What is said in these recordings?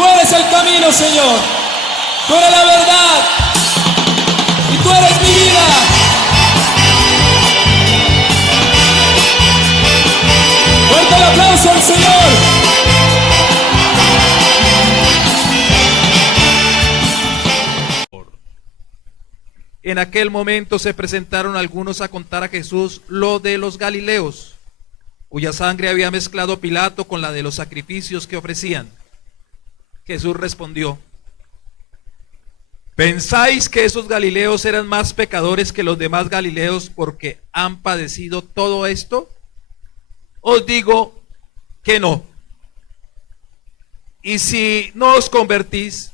Tú eres el camino, Señor. Tú eres la verdad. Y tú eres mi vida. Fuerte el aplauso al Señor. En aquel momento se presentaron algunos a contar a Jesús lo de los Galileos, cuya sangre había mezclado Pilato con la de los sacrificios que ofrecían. Jesús respondió: ¿pensáis que esos Galileos eran más pecadores que los demás Galileos porque han padecido todo esto? Os digo que no. Y si no os convertís,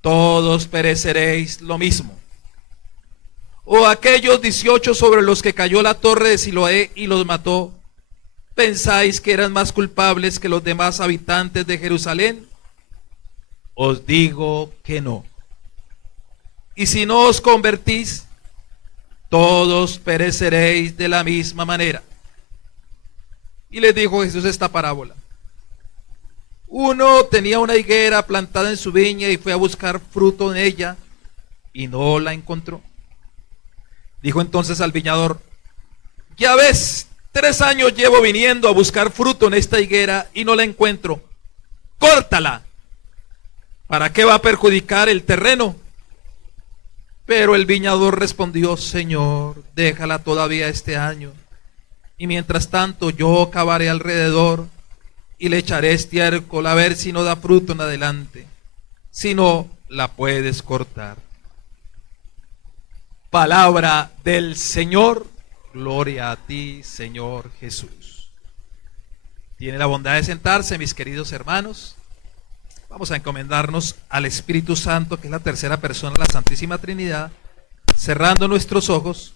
todos pereceréis lo mismo. O aquellos 18 sobre los que cayó la torre de Siloé y los mató, ¿pensáis que eran más culpables que los demás habitantes de Jerusalén? Os digo que no. Y si no os convertís, todos pereceréis de la misma manera. Y les dijo Jesús esta parábola. Uno tenía una higuera plantada en su viña y fue a buscar fruto en ella y no la encontró. Dijo entonces al viñador: ya ves, 3 años llevo viniendo a buscar fruto en esta higuera y no la encuentro. Córtala. ¿Para qué va a perjudicar el terreno? Pero el viñador respondió: Señor, déjala todavía este año, y mientras tanto yo cavaré alrededor y le echaré estiércol a ver si no da fruto en adelante. Si no, la puedes cortar. Palabra del Señor. Gloria a ti, Señor Jesús. Tiene la bondad de sentarse, mis queridos hermanos. Vamos a encomendarnos al Espíritu Santo, que es la tercera persona de la Santísima Trinidad, cerrando nuestros ojos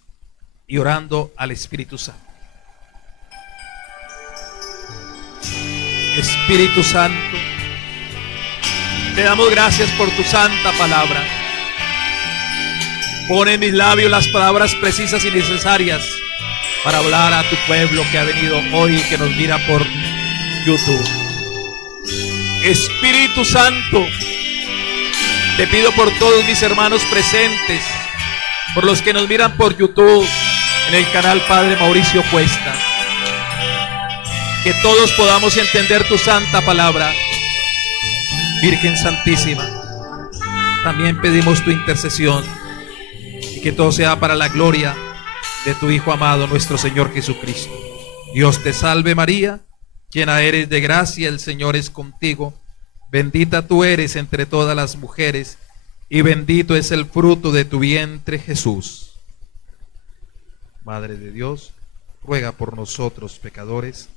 y orando al Espíritu Santo. Espíritu Santo, te damos gracias por tu santa palabra. Pone en mis labios las palabras precisas y necesarias para hablar a tu pueblo que ha venido hoy y que nos mira por YouTube. Espíritu Santo, te pido por todos mis hermanos presentes, por los que nos miran por YouTube, en el canal Padre Mauricio Cuesta, que todos podamos entender tu santa palabra. Virgen Santísima, también pedimos tu intercesión y que todo sea para la gloria de tu Hijo amado, nuestro Señor Jesucristo. Dios te salve María, llena eres de gracia, el Señor es contigo. Bendita tú eres entre todas las mujeres, y bendito es el fruto de tu vientre, Jesús. Madre de Dios, ruega por nosotros pecadores,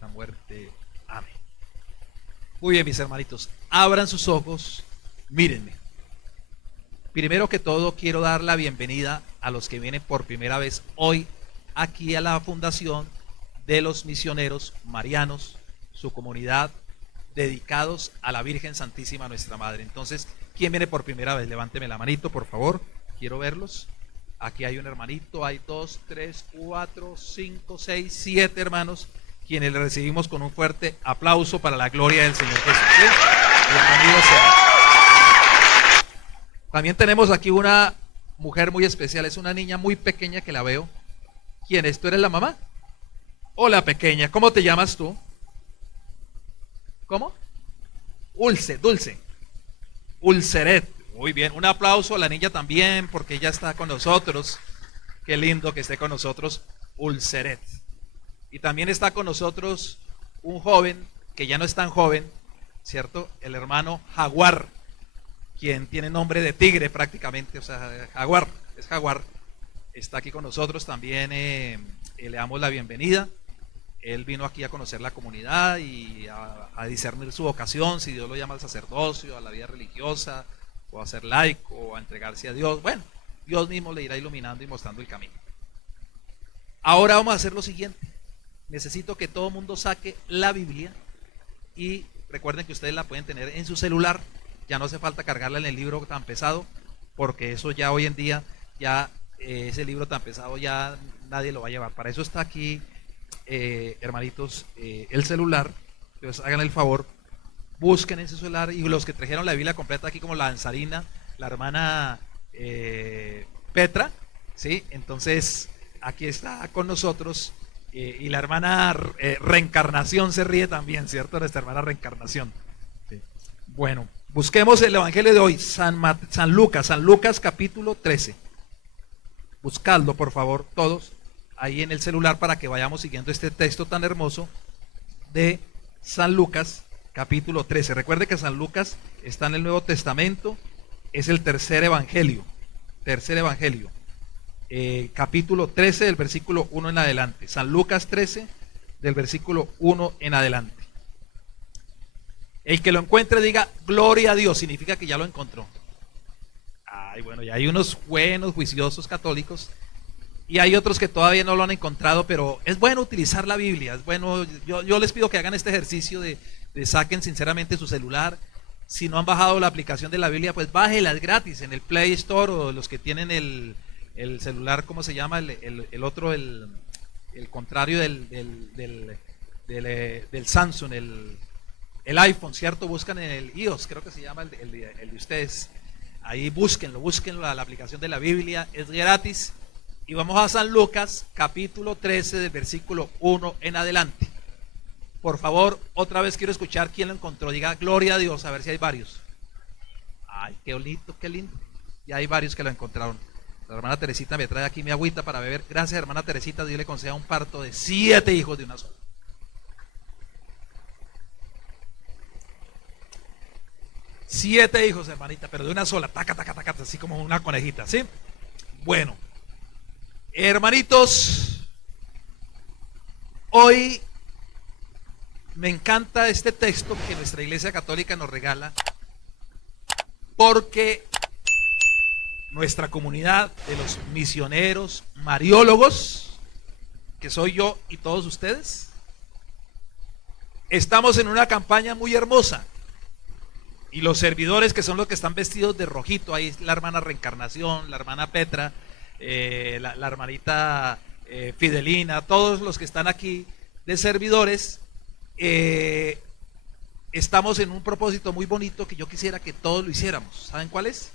la muerte. Amén. Muy bien, mis hermanitos, abran sus ojos, mírenme. Primero que todo, quiero dar la bienvenida a los que vienen por primera vez hoy aquí a la Fundación de los Misioneros Marianos, su comunidad, dedicados a la Virgen Santísima, nuestra Madre. Entonces, ¿quién viene por primera vez? Levánteme la manito, por favor. Quiero verlos. Aquí hay un hermanito, hay 2, 3, 4, 5, 6, 7 hermanos, quienes le recibimos con un fuerte aplauso para la gloria del Señor Jesús. ¿Sí? Bienvenidos sean. También tenemos aquí una mujer muy especial, es una niña muy pequeña que la veo. ¿Quién es? ¿Tú eres la mamá? Hola pequeña, ¿cómo te llamas tú? ¿Cómo? Dulce. Ulceret. Muy bien, un aplauso a la niña también porque ella está con nosotros. Qué lindo que esté con nosotros Ulceret. Y también está con nosotros un joven que ya no es tan joven, ¿cierto? El hermano Jaguar, quien tiene nombre de tigre prácticamente, o sea, Jaguar, es Jaguar. Está aquí con nosotros también, le damos la bienvenida. Él vino aquí a conocer la comunidad y a discernir su vocación, si Dios lo llama al sacerdocio, a la vida religiosa, o a ser laico, o a entregarse a Dios. Bueno, Dios mismo le irá iluminando y mostrando el camino. Ahora vamos a hacer lo siguiente. Necesito que todo el mundo saque la Biblia y recuerden que ustedes la pueden tener en su celular. Ya no hace falta cargarla en el libro tan pesado, porque eso ya hoy en día, ya ese libro tan pesado ya nadie lo va a llevar. Para eso está aquí, hermanitos, el celular, Entonces hagan el favor, busquen en su celular, y los que trajeron la Biblia completa aquí, como la danzarina, la hermana Petra, ¿sí? Entonces aquí está con nosotros, y la hermana Reencarnación se ríe también, ¿cierto? Nuestra hermana Reencarnación. Sí. Bueno, busquemos el evangelio de hoy, San Lucas capítulo 13. Buscadlo, por favor, todos, ahí en el celular, para que vayamos siguiendo este texto tan hermoso de San Lucas capítulo 13. Recuerde que San Lucas está en el Nuevo Testamento, es el tercer evangelio, capítulo 13 del versículo 1 en adelante. San Lucas 13 del versículo 1 en adelante. El que lo encuentre diga gloria a Dios, significa que ya lo encontró. Ay, bueno, ya hay unos buenos juiciosos católicos y hay otros que todavía no lo han encontrado, pero es bueno utilizar la Biblia, es bueno. Yo les pido que hagan este ejercicio de saquen sinceramente su celular. Si no han bajado la aplicación de la Biblia, pues bájela, es gratis en el Play Store, o los que tienen el celular, ¿cómo se llama? El otro, el contrario del Samsung, el iPhone, ¿cierto? Buscan en el iOS, creo que se llama el de ustedes. Ahí búsquenlo, la aplicación de la Biblia, es gratis. Y vamos a San Lucas, capítulo 13, del versículo 1 en adelante. Por favor, otra vez quiero escuchar quién lo encontró. Diga gloria a Dios, a ver si hay varios. Ay, qué bonito, qué lindo. Ya hay varios que lo encontraron. La hermana Teresita me trae aquí mi agüita para beber. Gracias, hermana Teresita. Dios le conceda un parto de 7 hijos de una sola. Siete hijos, hermanita, pero de una sola, taca, taca, taca, así como una conejita, ¿sí? Bueno, hermanitos, hoy me encanta este texto que nuestra Iglesia Católica nos regala, porque nuestra comunidad de los misioneros, mariólogos, que soy yo y todos ustedes, estamos en una campaña muy hermosa. Y los servidores, que son los que están vestidos de rojito, ahí la hermana Reencarnación, la hermana Petra, la hermanita Fidelina, todos los que están aquí de servidores, estamos en un propósito muy bonito que yo quisiera que todos lo hiciéramos. ¿Saben cuál es?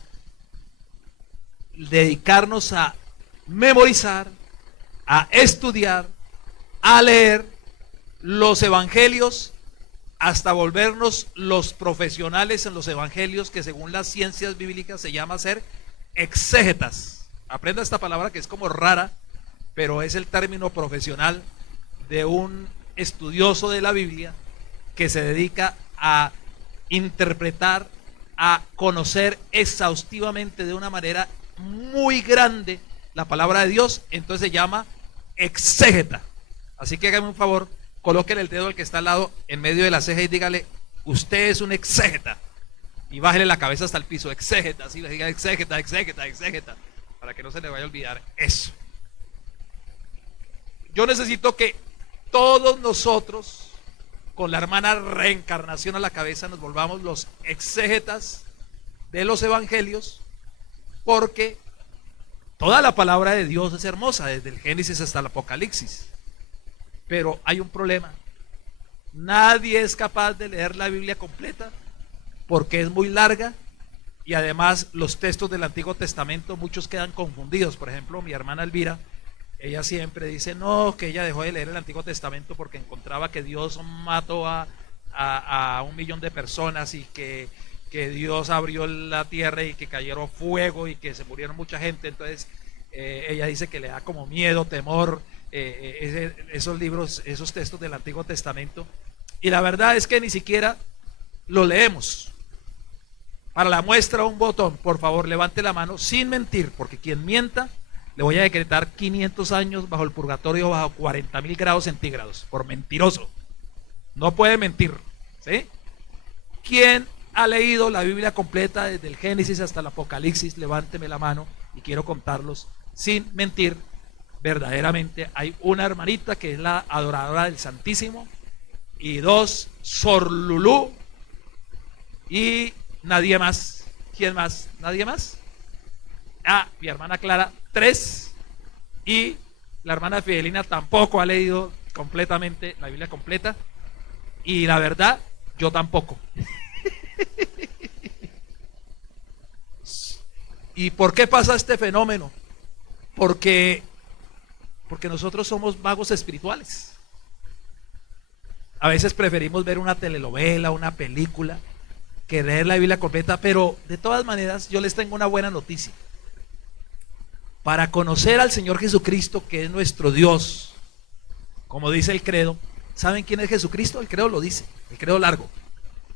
Dedicarnos a memorizar, a estudiar, a leer los evangelios, hasta volvernos los profesionales en los evangelios, que según las ciencias bíblicas se llama ser exégetas. Aprenda esta palabra que es como rara, pero es el término profesional de un estudioso de la Biblia que se dedica a interpretar, a conocer exhaustivamente de una manera muy grande la palabra de Dios. Entonces se llama exégeta. Así que hágame un favor, colóquele el dedo al que está al lado en medio de la ceja y dígale: usted es un exégeta. Y bájele la cabeza hasta el piso. Exégeta, así le diga: exégeta, exégeta, exégeta, para que no se le vaya a olvidar eso. Yo necesito que todos nosotros, con la hermana Reencarnación a la cabeza, nos volvamos los exégetas de los evangelios, porque toda la palabra de Dios es hermosa, desde el Génesis hasta el Apocalipsis. Pero hay un problema: nadie es capaz de leer la Biblia completa porque es muy larga, y además los textos del Antiguo Testamento muchos quedan confundidos. Por ejemplo, mi hermana Elvira, ella siempre dice no, que ella dejó de leer el Antiguo Testamento porque encontraba que Dios mató a 1.000.000 de personas, y que Dios abrió la tierra y que cayeron fuego y que se murieron mucha gente. Entonces ella dice que le da como miedo, temor, esos libros, esos textos del Antiguo Testamento, y la verdad es que ni siquiera lo leemos. Para la muestra, un botón, por favor, levante la mano sin mentir, porque quien mienta le voy a decretar 500 años bajo el purgatorio, bajo 40.000 grados centígrados, por mentiroso. No puede mentir, ¿sí? ¿Quién ha leído la Biblia completa desde el Génesis hasta el Apocalipsis? Levánteme la mano y quiero contarlos sin mentir. Verdaderamente hay una hermanita que es la adoradora del Santísimo, y 2, Sor Lulú, y nadie más. ¿Quién más? ¿Nadie más? Mi hermana Clara, 3, y la hermana Fidelina tampoco ha leído completamente la Biblia completa, Y la verdad, yo tampoco. ¿Y por qué pasa este fenómeno? Porque nosotros somos magos espirituales. A veces preferimos ver una telenovela, una película, que leer la Biblia completa, pero de todas maneras yo les tengo una buena noticia. Para conocer al Señor Jesucristo, que es nuestro Dios, como dice el credo, ¿saben quién es Jesucristo? El credo lo dice, el credo largo,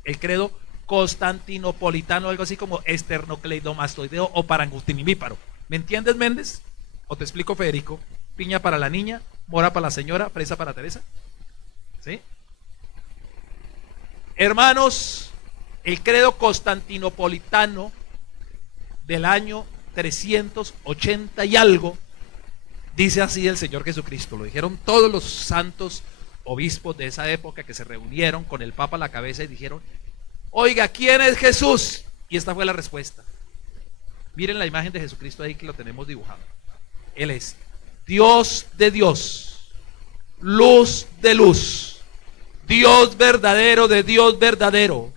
el credo constantinopolitano, algo así como esternocleidomastoideo o parangutinimíparo. ¿Me entiendes, Méndez? ¿O te explico, Federico? Piña para la niña, mora para la señora, fresa para Teresa. ¿Sí? Hermanos, el credo constantinopolitano del año 380 y algo dice así el Señor Jesucristo. Lo dijeron todos los santos obispos de esa época que se reunieron con el Papa a la cabeza y dijeron: oiga, ¿quién es Jesús? Y esta fue la respuesta. Miren la imagen de Jesucristo ahí que lo tenemos dibujado. Él es Dios de Dios, luz de luz, Dios verdadero de Dios verdadero,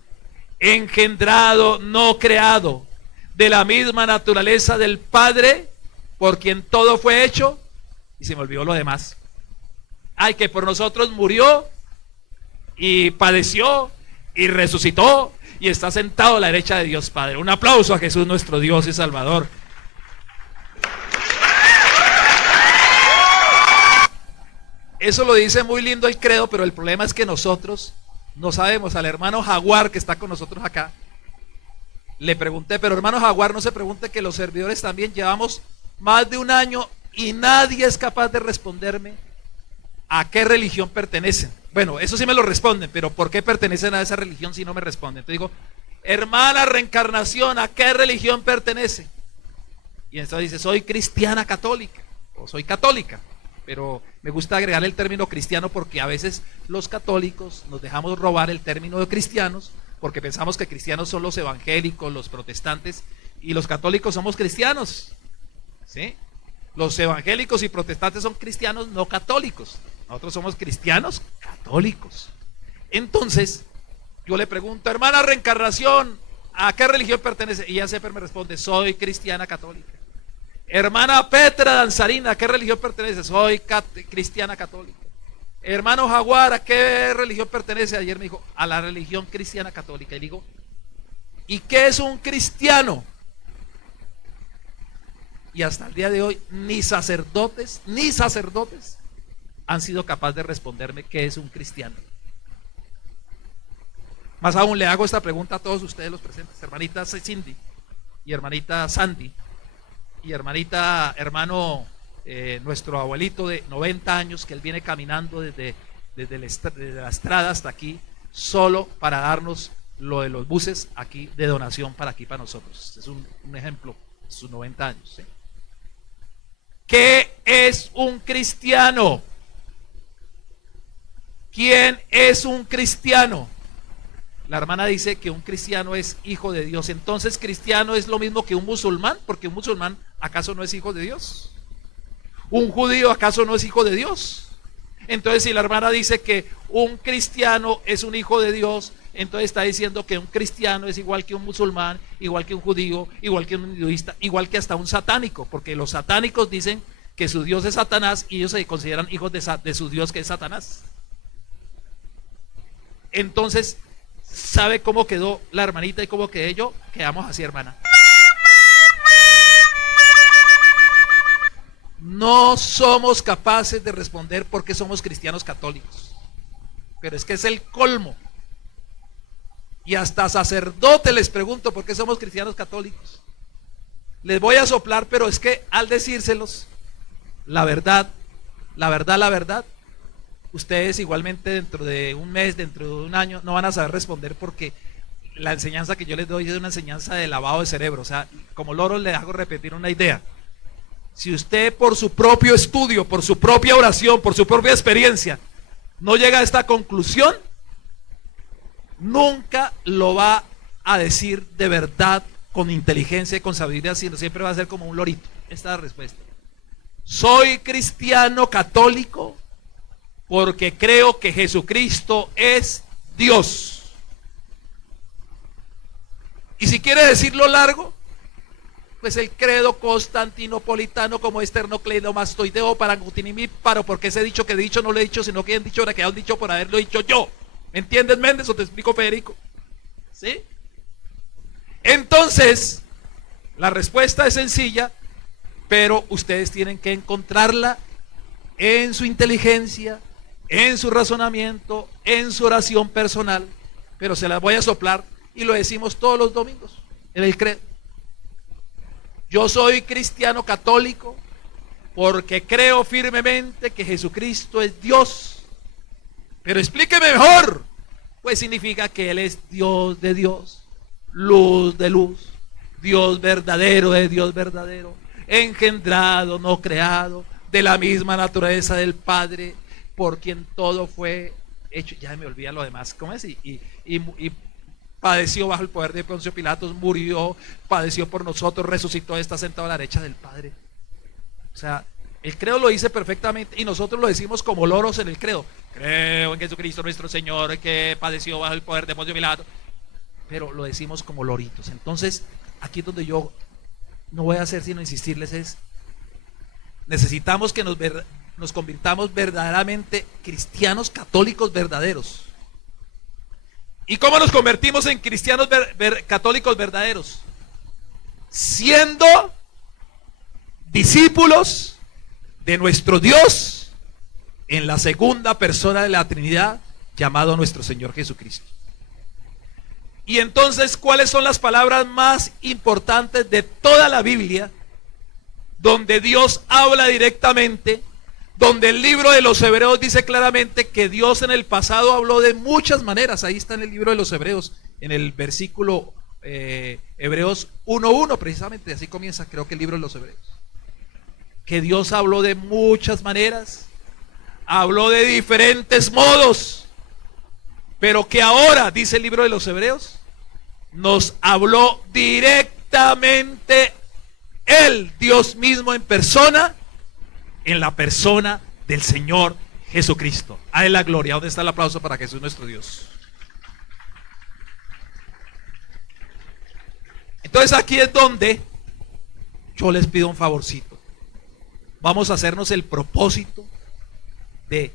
engendrado, no creado, de la misma naturaleza del Padre, por quien todo fue hecho. Y se me olvidó lo demás. Ay, que por nosotros murió y padeció y resucitó y está sentado a la derecha de Dios Padre. Un aplauso a Jesús, nuestro Dios y Salvador. Eso lo dice muy lindo el credo, pero el problema es que nosotros no sabemos. Al hermano Jaguar que está con nosotros acá, le pregunté, pero hermano Jaguar, no se pregunte que los servidores también llevamos más de un año y nadie es capaz de responderme a qué religión pertenecen. Bueno, eso sí me lo responden, pero ¿por qué pertenecen a esa religión si no me responden? Entonces digo, hermana Reencarnación, ¿a qué religión pertenece? Y entonces dice, soy cristiana católica, o soy católica. Pero me gusta agregar el término cristiano porque a veces los católicos nos dejamos robar el término de cristianos porque pensamos que cristianos son los evangélicos, los protestantes, y los católicos somos cristianos, ¿sí? Los evangélicos y protestantes son cristianos no católicos. Nosotros somos cristianos católicos. Entonces, yo le pregunto, hermana Reencarnación, ¿a qué religión pertenece? Y ella siempre me responde, soy cristiana católica. Hermana Petra Danzarina, ¿a qué religión pertenece? Soy cristiana católica. Hermano Jaguar, ¿a qué religión pertenece? Ayer me dijo, a la religión cristiana católica. Y digo, ¿y qué es un cristiano? Y hasta el día de hoy, ni sacerdotes han sido capaces de responderme qué es un cristiano. Más aún, le hago esta pregunta a todos ustedes los presentes, hermanita Cindy y hermanita Sandy y hermano, nuestro abuelito de 90 años, que él viene caminando desde la estrada hasta aquí, solo para darnos lo de los buses aquí de donación para aquí, para nosotros. Es un ejemplo, sus 90 años. ¿Sí? ¿Qué es un cristiano? ¿Quién es un cristiano? La hermana dice que un cristiano es hijo de Dios. Entonces, cristiano es lo mismo que un musulmán, porque un musulmán ¿acaso no es hijo de Dios? ¿Un judío acaso no es hijo de Dios? Entonces, si la hermana dice que un cristiano es un hijo de Dios, entonces está diciendo que un cristiano es igual que un musulmán, igual que un judío, igual que un hinduista, igual que hasta un satánico, porque los satánicos dicen que su Dios es Satanás y ellos se consideran hijos de su Dios, que es Satanás. Entonces, ¿sabe cómo quedó la hermanita y cómo quedé yo? Quedamos así, hermana. No somos capaces de responder por qué somos cristianos católicos. Pero es que es el colmo. Y hasta sacerdote les pregunto por qué somos cristianos católicos. Les voy a soplar, pero es que al decírselos, la verdad, ustedes igualmente dentro de un mes, dentro de un año, no van a saber responder porque la enseñanza que yo les doy es una enseñanza de lavado de cerebro. O sea, como loro les hago repetir una idea. Si usted por su propio estudio, por su propia oración, por su propia experiencia, no llega a esta conclusión, nunca lo va a decir de verdad, con inteligencia y con sabiduría, sino siempre va a ser como un lorito. Esta es la respuesta. Soy cristiano católico porque creo que Jesucristo es Dios. Y si quiere decirlo largo, pues el credo constantinopolitano como esternocleidomastoideo parangutinimíparo, porque ese dicho que he dicho no lo he dicho, sino que han dicho ahora que han dicho por haberlo dicho yo. ¿Me entiendes, Méndez, o te explico, Federico? ¿Sí? Entonces, la respuesta es sencilla, pero ustedes tienen que encontrarla en su inteligencia, en su razonamiento, en su oración personal, pero se las voy a soplar y lo decimos todos los domingos en el credo. Yo soy cristiano católico porque creo firmemente que Jesucristo es Dios. Pero explíqueme mejor. Pues significa que Él es Dios de Dios, luz de luz, Dios verdadero de Dios verdadero, engendrado, no creado, de la misma naturaleza del Padre, por quien todo fue hecho. Ya me olvida lo demás. ¿Cómo es? Y padeció bajo el poder de Poncio Pilatos, murió, padeció por nosotros, resucitó, está sentado a la derecha del Padre. O sea, el credo lo dice perfectamente y nosotros lo decimos como loros en el credo. Creo en Jesucristo nuestro Señor que padeció bajo el poder de Poncio Pilatos. Pero lo decimos como loritos. Entonces, aquí es donde yo no voy a hacer sino insistirles es, necesitamos que nos convirtamos verdaderamente cristianos católicos verdaderos. ¿Y cómo nos convertimos en cristianos católicos verdaderos? Siendo discípulos de nuestro Dios en la segunda persona de la Trinidad, llamado nuestro Señor Jesucristo. Y entonces, ¿cuáles son las palabras más importantes de toda la Biblia, donde Dios habla directamente, donde el libro de los Hebreos dice claramente que Dios en el pasado habló de muchas maneras? Ahí está en el libro de los Hebreos, en el versículo Hebreos 1:1, precisamente así comienza, creo que el libro de los Hebreos. Que Dios habló de muchas maneras, habló de diferentes modos, pero que ahora, dice el libro de los Hebreos, nos habló directamente Él, Dios mismo en persona, en la persona del Señor Jesucristo. A Él la gloria. ¿Dónde está el aplauso para Jesús nuestro Dios? Entonces aquí es donde yo les pido un favorcito. Vamos a hacernos el propósito de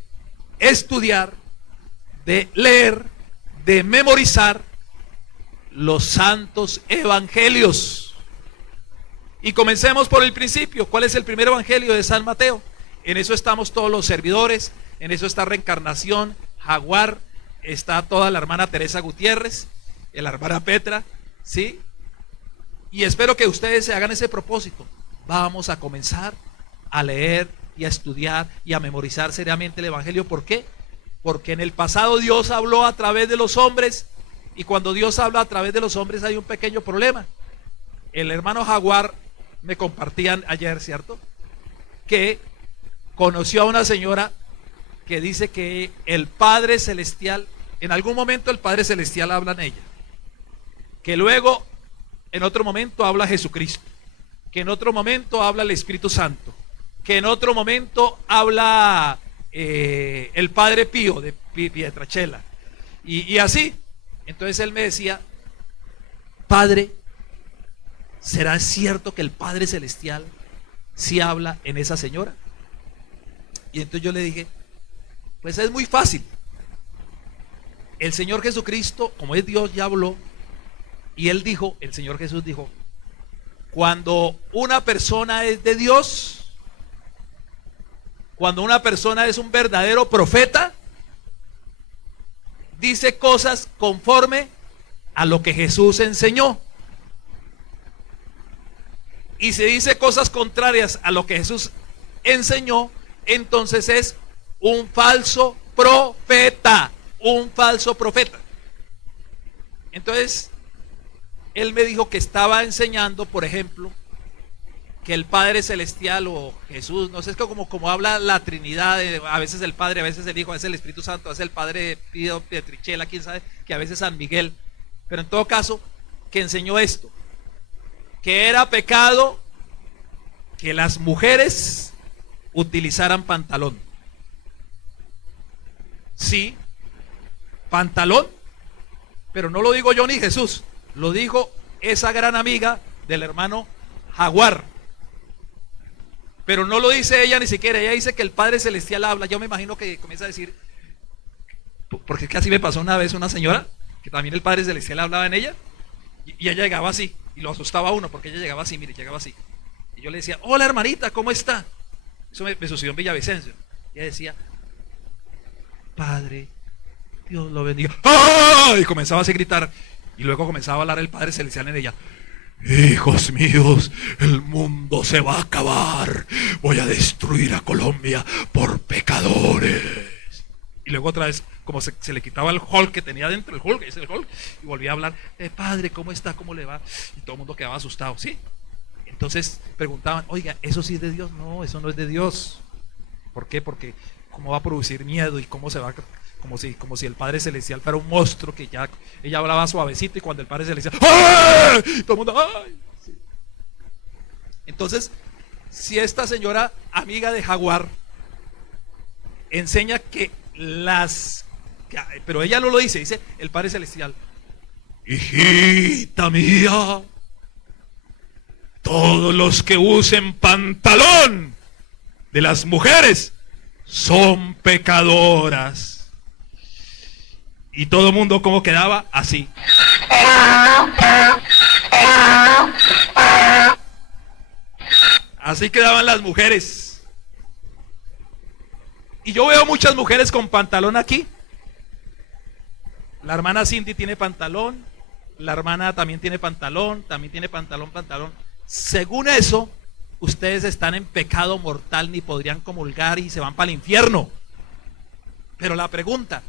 estudiar, de leer, de memorizar los santos evangelios. Y comencemos por el principio. ¿Cuál es el primer evangelio de San Mateo? En eso estamos todos los servidores, en eso está Reencarnación, Jaguar, está toda la hermana Teresa Gutiérrez, la hermana Petra, ¿sí? Y espero que ustedes se hagan ese propósito. Vamos a comenzar a leer y a estudiar y a memorizar seriamente el evangelio. ¿Por qué? Porque en el pasado Dios habló a través de los hombres, y cuando Dios habla a través de los hombres hay un pequeño problema. El hermano Jaguar me compartían ayer, ¿cierto?, que conoció a una señora que dice que el Padre Celestial, en algún momento el Padre Celestial habla en ella, que luego en otro momento habla Jesucristo, que en otro momento habla el Espíritu Santo, que en otro momento habla el Padre Pío de Pietrachela, y así. Entonces él me decía: Padre, ¿será cierto que el Padre Celestial sí habla en esa señora? Y entonces yo le dije: pues es muy fácil. El Señor Jesucristo, como es Dios, ya habló. Y Él dijo, el Señor Jesús dijo: cuando una persona es de Dios, cuando una persona es un verdadero profeta, dice cosas conforme a lo que Jesús enseñó. Y si dice cosas contrarias a lo que Jesús enseñó, entonces es un falso profeta. Un falso profeta. Entonces, él me dijo que estaba enseñando, por ejemplo, que el Padre Celestial o Jesús, no sé, es como habla la Trinidad, a veces el Padre, a veces el Hijo, a veces el Espíritu Santo, a veces el Padre Pío Pietrachela, quién sabe, que a veces San Miguel. Pero en todo caso, que enseñó esto: que era pecado que las mujeres utilizaran pantalón. Sí, pantalón, pero no lo digo yo ni Jesús, lo dijo esa gran amiga del hermano Jaguar. Pero no lo dice ella ni siquiera, ella dice que el Padre Celestial habla. Yo me imagino que comienza a decir, porque es que así me pasó una vez una señora, que también el Padre Celestial hablaba en ella, y ella llegaba así, y lo asustaba a uno, porque ella llegaba así, mire, llegaba así. Y yo le decía, hola hermanita, ¿cómo está? Eso me sucedió en Villavicencio. Y ella decía, Padre, Dios lo bendiga. ¡Ah! Y comenzaba así a gritar, y luego comenzaba a hablar el Padre Celestial en ella. Hijos míos, el mundo se va a acabar. Voy a destruir a Colombia por pecadores. Y luego otra vez, como se le quitaba el Hulk que tenía dentro, el Hulk, ese es el Hulk, y volvía a hablar, Padre, ¿cómo está? ¿Cómo le va? Y todo el mundo quedaba asustado, ¿sí? Entonces preguntaban, oiga, ¿eso sí es de Dios? No, eso no es de Dios. ¿Por qué? Porque ¿cómo va a producir miedo? ¿Y cómo se va a... Como si el Padre Celestial fuera un monstruo que ya ella hablaba suavecito y cuando el Padre Celestial ¡ay! Todo el mundo ¡ay! Sí. Entonces, si esta señora amiga de Jaguar enseña pero ella no lo dice, dice el Padre Celestial, hijita mía, todos los que usen pantalón de las mujeres son pecadoras. Y todo el mundo como quedaba así. Así quedaban las mujeres. Y yo veo muchas mujeres con pantalón aquí. La hermana Cindy tiene pantalón. La hermana también tiene pantalón. También tiene pantalón. Según eso, ustedes están en pecado mortal, ni podrían comulgar y se van para el infierno. Pero la pregunta,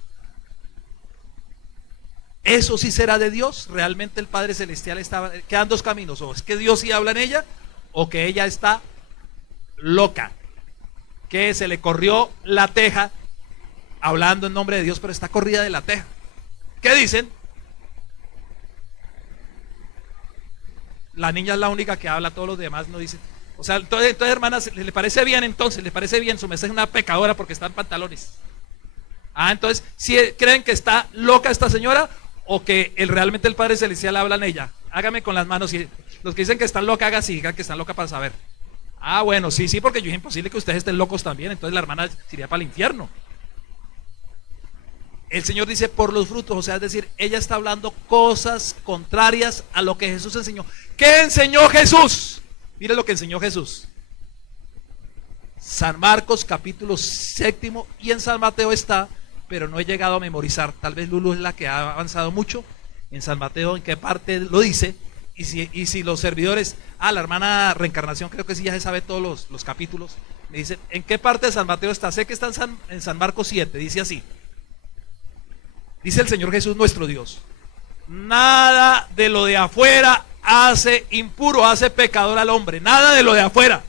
¿eso sí será de Dios? ¿Realmente el Padre Celestial estaba? Quedan dos caminos, o es que Dios sí habla en ella, o que ella está loca, que se le corrió la teja hablando en nombre de Dios, pero está corrida de la teja. ¿Qué dicen? La niña es la única que habla, todos los demás no dicen. O sea, entonces hermanas, ¿le parece bien entonces? ¿Le parece bien? Su merced es una pecadora porque está en pantalones. Entonces, ¿si creen que está loca esta señora o que realmente el Padre Celestial habla en ella? Hágame con las manos. Y los que dicen que están loca, haga así, digan que están loca para saber. Bueno, sí, porque yo es imposible que ustedes estén locos también. Entonces la hermana iría para el infierno. El Señor dice por los frutos, o sea, es decir, ella está hablando cosas contrarias a lo que Jesús enseñó. ¿Qué enseñó Jesús? Mire lo que enseñó Jesús. San Marcos capítulo 7 y en San Mateo está, pero no he llegado a memorizar. Tal vez Lulu es la que ha avanzado mucho. En San Mateo, ¿en qué parte lo dice? Y si los servidores, la hermana Reencarnación creo que sí ya se sabe todos los capítulos. Me dicen, ¿en qué parte de San Mateo está? Sé que está en San Marcos 7, dice así. Dice el Señor Jesús nuestro Dios, nada de lo de afuera hace impuro, hace pecador al hombre. Nada de lo de afuera.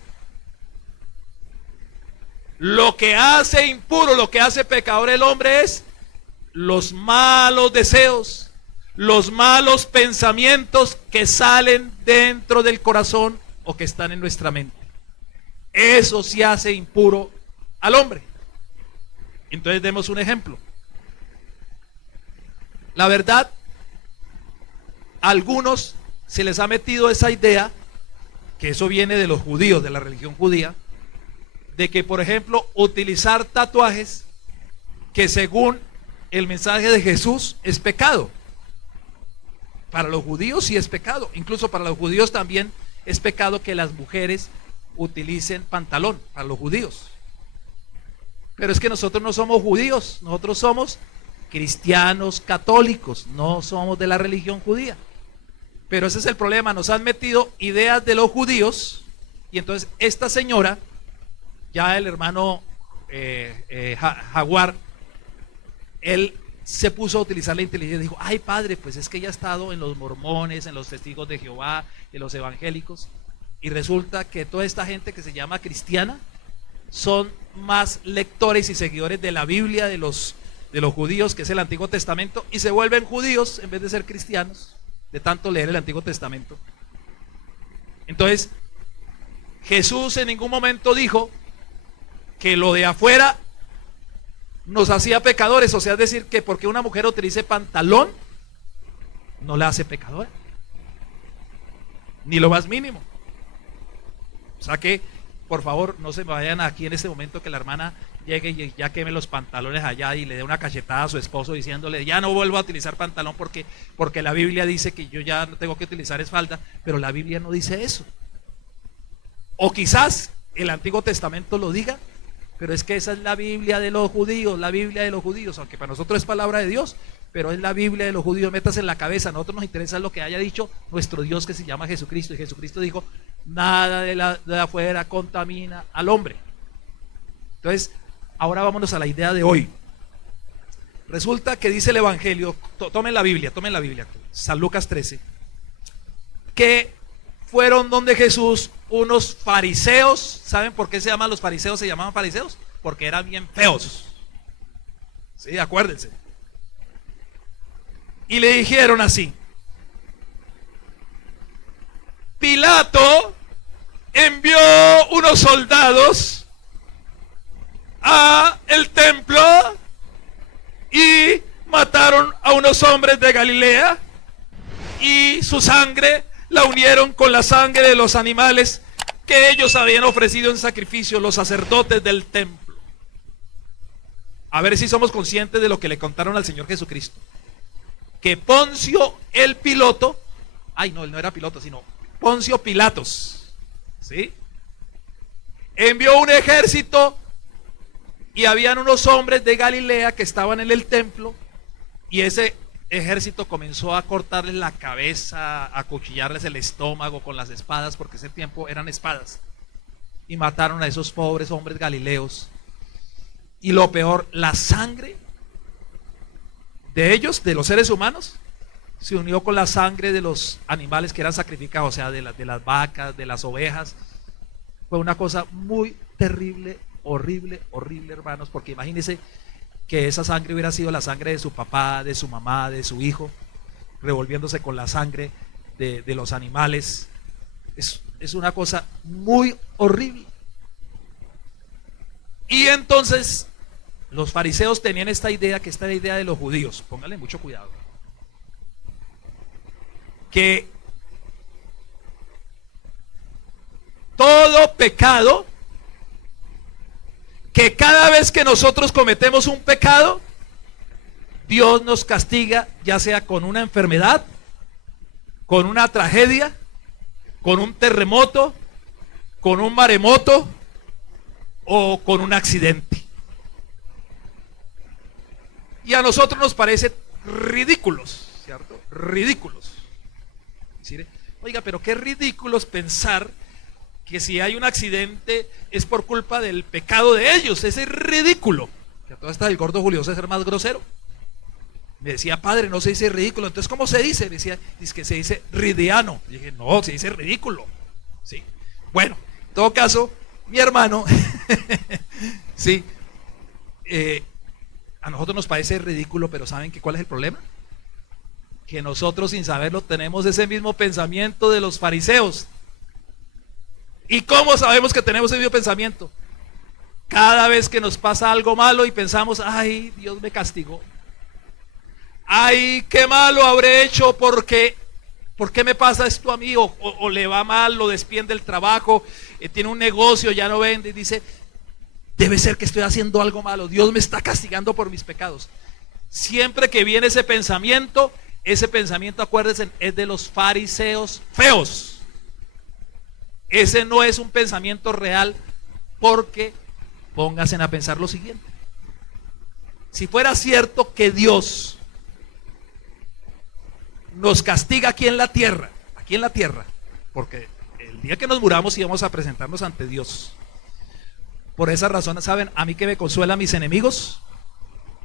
Lo que hace impuro, lo que hace pecador el hombre es los malos deseos, los malos pensamientos que salen dentro del corazón o que están en nuestra mente. Eso sí hace impuro al hombre. Entonces demos un ejemplo. La verdad, a algunos se les ha metido esa idea, que eso viene de los judíos, de la religión judía, de que, por ejemplo, utilizar tatuajes que según el mensaje de Jesús es pecado. Para los judíos sí es pecado. Incluso para los judíos también es pecado que las mujeres utilicen pantalón, para los judíos. Pero es que nosotros no somos judíos, nosotros somos cristianos católicos, no somos de la religión judía. Pero ese es el problema, nos han metido ideas de los judíos. Y entonces esta señora, ya el hermano Jaguar, él se puso a utilizar la inteligencia y dijo, ay padre, pues es que ella ha estado en los mormones, en los testigos de Jehová, en los evangélicos, y resulta que toda esta gente que se llama cristiana son más lectores y seguidores de la Biblia de los judíos, que es el Antiguo Testamento, y se vuelven judíos en vez de ser cristianos, de tanto leer el Antiguo Testamento. Entonces, Jesús en ningún momento dijo que lo de afuera nos hacía pecadores, o sea, es decir, que porque una mujer utilice pantalón, no la hace pecadora, ni lo más mínimo. O sea que, por favor, no se me vayan aquí en este momento que la hermana llegue y ya queme los pantalones allá y le dé una cachetada a su esposo diciéndole, ya no vuelvo a utilizar pantalón porque la Biblia dice que yo ya no tengo que utilizar es falda, pero la Biblia no dice eso. O quizás el Antiguo Testamento lo diga, pero es que esa es la Biblia de los judíos, la Biblia de los judíos, aunque para nosotros es palabra de Dios, pero es la Biblia de los judíos. Métase en la cabeza, a nosotros nos interesa lo que haya dicho nuestro Dios, que se llama Jesucristo, y Jesucristo dijo, nada de afuera contamina al hombre. Entonces, ahora vámonos a la idea de hoy. Resulta que dice el Evangelio, tomen la Biblia, San Lucas 13, que fueron donde Jesús unos fariseos. ¿Saben por qué se llaman los fariseos? Se llamaban fariseos porque eran bien feos. Sí, acuérdense. Y le dijeron así: Pilato envió unos soldados a el templo y mataron a unos hombres de Galilea y su sangre la unieron con la sangre de los animales que ellos habían ofrecido en sacrificio, los sacerdotes del templo. A ver si somos conscientes de lo que le contaron al Señor Jesucristo. Que Poncio el Piloto, él no era Piloto, sino Poncio Pilatos, ¿sí? Envió un ejército y habían unos hombres de Galilea que estaban en el templo, y ese ejército comenzó a cortarles la cabeza, a cuchillarles el estómago con las espadas, porque ese tiempo eran espadas, y mataron a esos pobres hombres galileos. Y lo peor, la sangre de ellos, de los seres humanos, se unió con la sangre de los animales que eran sacrificados, o sea, de las vacas, de las ovejas. Fue una cosa muy terrible, horrible, hermanos, porque imagínense que esa sangre hubiera sido la sangre de su papá, de su mamá, de su hijo, revolviéndose con la sangre de los animales. Es una cosa muy horrible. Y entonces los fariseos tenían esta idea, que esta es la idea de los judíos, pónganle mucho cuidado, que todo pecado, que cada vez que nosotros cometemos un pecado, Dios nos castiga, ya sea con una enfermedad, con una tragedia, con un terremoto, con un maremoto o con un accidente. Y a nosotros nos parece ridículos, ¿cierto? Ridículos. ¿Sí? Oiga, pero qué ridículos pensar que si hay un accidente es por culpa del pecado de ellos. Ese es ridículo. Que a todas estas el gordo Julio César más grosero me decía, padre, no se dice ridículo. Entonces, ¿cómo se dice? Me decía, es que se dice ridiano. Y dije, no, se dice ridículo. ¿Sí? Bueno, en todo caso, mi hermano, sí, a nosotros nos parece ridículo, pero ¿saben cuál es el problema? Que nosotros, sin saberlo, tenemos ese mismo pensamiento de los fariseos. ¿Y cómo sabemos que tenemos ese mismo pensamiento? Cada vez que nos pasa algo malo y pensamos, ay, Dios me castigó. Ay, qué malo habré hecho, ¿por qué me pasa esto a mí? O le va mal, lo despiden del trabajo, tiene un negocio, ya no vende, y dice, debe ser que estoy haciendo algo malo, Dios me está castigando por mis pecados. Siempre que viene ese pensamiento, acuérdense, es de los fariseos feos. Ese no es un pensamiento real, porque pónganse a pensar lo siguiente: si fuera cierto que Dios nos castiga aquí en la tierra, porque el día que nos muramos íbamos a presentarnos ante Dios. Por esa razón, ¿saben a mí que me consuela mis enemigos?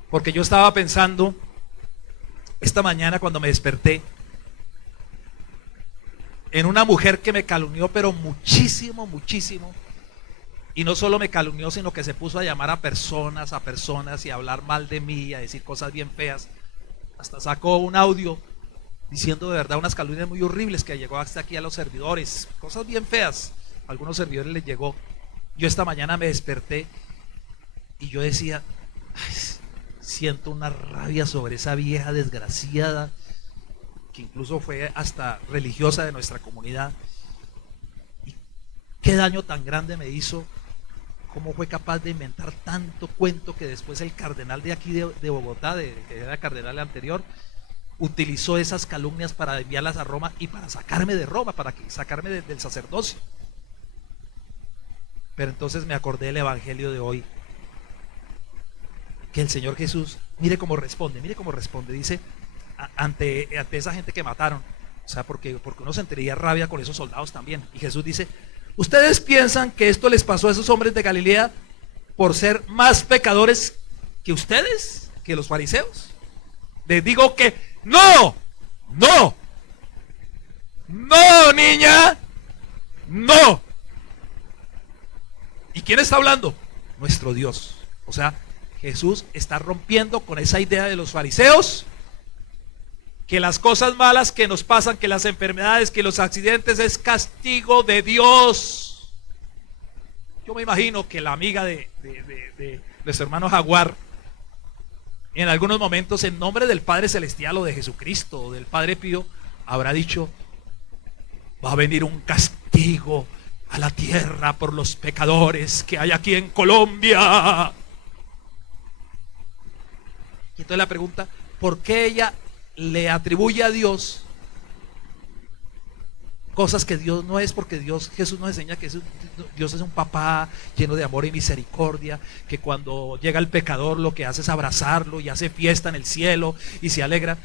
Porque yo estaba pensando esta mañana cuando me desperté en una mujer que me calumnió, pero muchísimo, y no solo me calumnió, sino que se puso a llamar a personas y a hablar mal de mí, a decir cosas bien feas. Hasta sacó un audio diciendo de verdad unas calumnias muy horribles que llegó hasta aquí a los servidores, cosas bien feas. A algunos servidores les llegó. Yo esta mañana me desperté y yo decía, ay, siento una rabia sobre esa vieja desgraciada, que incluso fue hasta religiosa de nuestra comunidad. Y qué daño tan grande me hizo, cómo fue capaz de inventar tanto cuento que después el cardenal de aquí de Bogotá, que era el cardenal anterior, utilizó esas calumnias para enviarlas a Roma y para sacarme de Roma, para sacarme del sacerdocio. Pero entonces me acordé del evangelio de hoy, que el Señor Jesús, mire cómo responde, dice, ante esa gente que mataron, o sea, porque uno sentiría rabia con esos soldados también, y Jesús dice: ¿ustedes piensan que esto les pasó a esos hombres de Galilea por ser más pecadores que ustedes, que los fariseos? Les digo que no, niña, no. ¿Y quién está hablando? Nuestro Dios. O sea, Jesús está rompiendo con esa idea de los fariseos, que las cosas malas que nos pasan, que las enfermedades, que los accidentes es castigo de Dios. Yo me imagino que la amiga de nuestro hermano Jaguar, en algunos momentos, en nombre del Padre Celestial o de Jesucristo o del Padre Pío, habrá dicho: va a venir un castigo a la tierra por los pecadores que hay aquí en Colombia. Y entonces la pregunta: ¿por qué ella le atribuye a Dios cosas que Dios no es? Porque Jesús nos enseña que Dios es un papá lleno de amor y misericordia, que cuando llega el pecador lo que hace es abrazarlo y hace fiesta en el cielo y se alegra.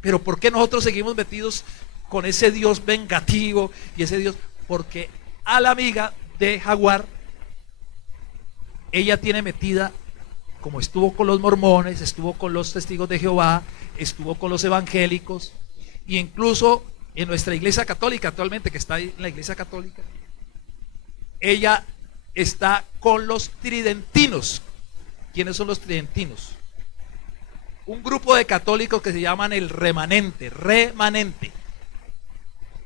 Pero ¿por qué nosotros seguimos metidos con ese Dios vengativo y ese Dios? Porque a la amiga de Jaguar, ella tiene metida, como estuvo con los mormones, estuvo con los testigos de Jehová, estuvo con los evangélicos, e incluso en nuestra iglesia católica actualmente, que está ahí en la iglesia católica, ella está con los tridentinos. ¿Quiénes son los tridentinos? Un grupo de católicos que se llaman el remanente.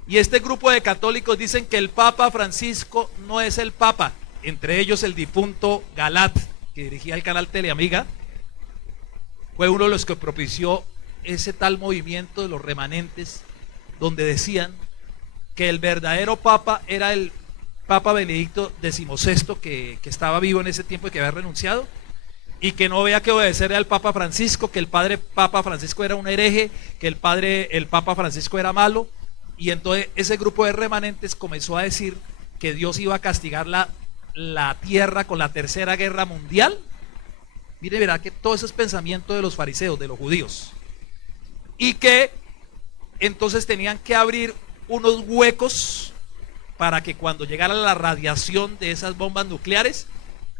Y este grupo de católicos dicen que el Papa Francisco no es el Papa. Entre ellos el difunto Galat, que dirigía el canal Teleamiga, fue uno de los que propició ese tal movimiento de los remanentes, donde decían que el verdadero Papa era el Papa Benedicto XVI, que estaba vivo en ese tiempo y que había renunciado, y que no había que obedecer al Papa Francisco, que el padre Papa Francisco era un hereje, que el Papa Francisco era malo. Y entonces ese grupo de remanentes comenzó a decir que Dios iba a castigar la tierra con la tercera guerra mundial. Mire, verá que todo ese es pensamiento de los fariseos, de los judíos, y que entonces tenían que abrir unos huecos para que cuando llegara la radiación de esas bombas nucleares,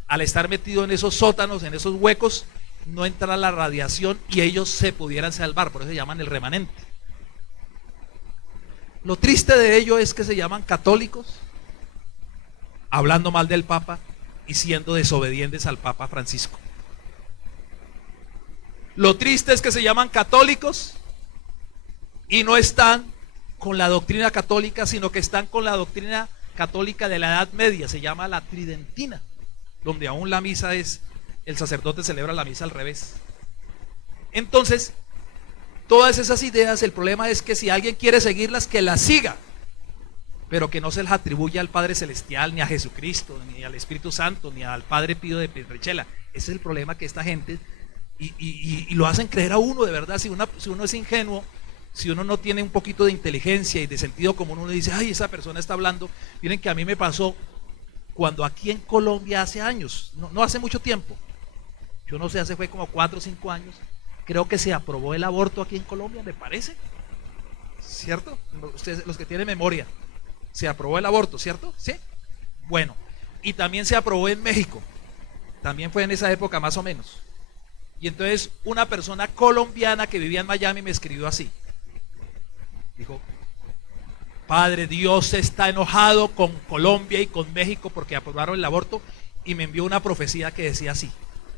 al estar metido en esos sótanos, en esos huecos, no entrara la radiación y ellos se pudieran salvar. Por eso se llaman el remanente. Lo triste de ello es que se llaman católicos, hablando mal del Papa y siendo desobedientes al Papa Francisco. Lo triste es que se llaman católicos y no están con la doctrina católica, sino que están con la doctrina católica de la Edad Media, se llama la tridentina, donde aún la misa es, el sacerdote celebra la misa al revés. Entonces, todas esas ideas, el problema es que si alguien quiere seguirlas, que las siga, pero que no se las atribuya al Padre Celestial, ni a Jesucristo, ni al Espíritu Santo, ni al Padre Pío de Pietrelcina. Ese es el problema, que esta gente, y lo hacen creer a uno, de verdad. Si uno es ingenuo, si uno no tiene un poquito de inteligencia y de sentido común, uno dice: ay, esa persona está hablando. Miren que a mí me pasó cuando aquí en Colombia hace años, no hace mucho tiempo, yo no sé, hace fue como 4 o 5 años, creo que se aprobó el aborto aquí en Colombia, me parece, ¿cierto? Ustedes, los que tienen memoria, se aprobó el aborto, ¿cierto? Sí. Bueno, y también se aprobó en México, también fue en esa época más o menos. Y entonces una persona colombiana que vivía en Miami me escribió así, dijo: Padre, Dios está enojado con Colombia y con México porque aprobaron el aborto, y me envió una profecía que decía así,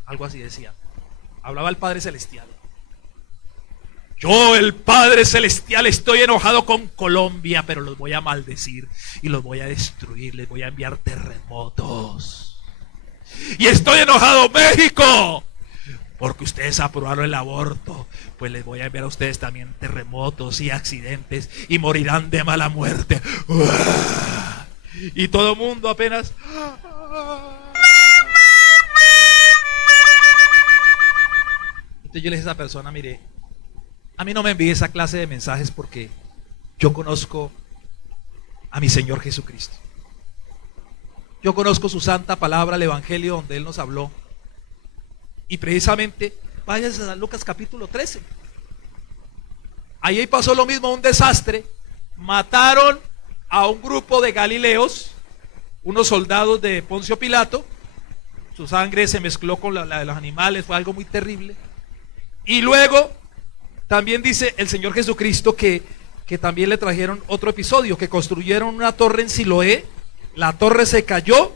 algo así decía, hablaba el Padre Celestial: yo, el Padre Celestial, estoy enojado con Colombia, pero los voy a maldecir y los voy a destruir, les voy a enviar terremotos. Y estoy enojado, México, porque ustedes aprobaron el aborto, pues les voy a enviar a ustedes también terremotos y accidentes y morirán de mala muerte. Y todo el mundo apenas... Entonces yo le dije a esa persona, mire, a mí no me envíe esa clase de mensajes porque yo conozco a mi Señor Jesucristo. Yo conozco su santa palabra, el Evangelio donde Él nos habló. Y precisamente, váyanse a Lucas capítulo 13. Ahí pasó lo mismo, un desastre. Mataron a un grupo de galileos, unos soldados de Poncio Pilato. Su sangre se mezcló con la de los animales, fue algo muy terrible. Y luego, también dice el Señor Jesucristo que también le trajeron otro episodio, que construyeron una torre en Siloé, la torre se cayó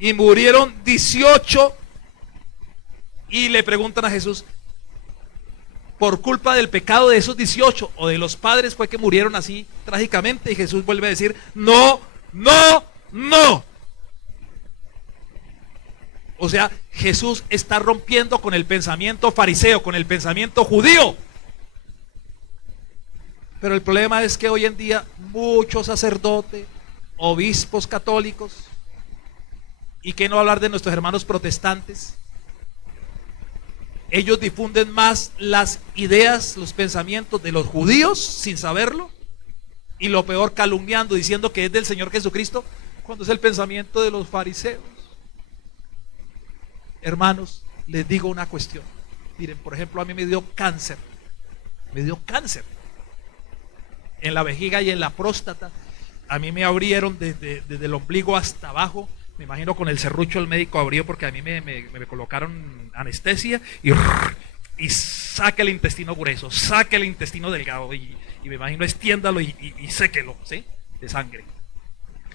y murieron 18. Y le preguntan a Jesús, por culpa del pecado de esos 18 o de los padres fue que murieron así trágicamente. Y Jesús vuelve a decir, no, no, no. O sea, Jesús está rompiendo con el pensamiento fariseo, con el pensamiento judío. Pero el problema es que hoy en día muchos sacerdotes, obispos católicos, y que no hablar de nuestros hermanos protestantes, ellos difunden más las ideas, los pensamientos de los judíos sin saberlo, y lo peor, calumniando, diciendo que es del Señor Jesucristo, cuando es el pensamiento de los fariseos. Hermanos, les digo una cuestión. Miren, por ejemplo, a mí me dio cáncer en la vejiga y en la próstata. A mí me abrieron desde el ombligo hasta abajo. Me imagino con el serrucho el médico abrió, porque a mí me colocaron anestesia y saque el intestino grueso, saque el intestino delgado y me imagino extiéndalo y séquelo, ¿sí? De sangre.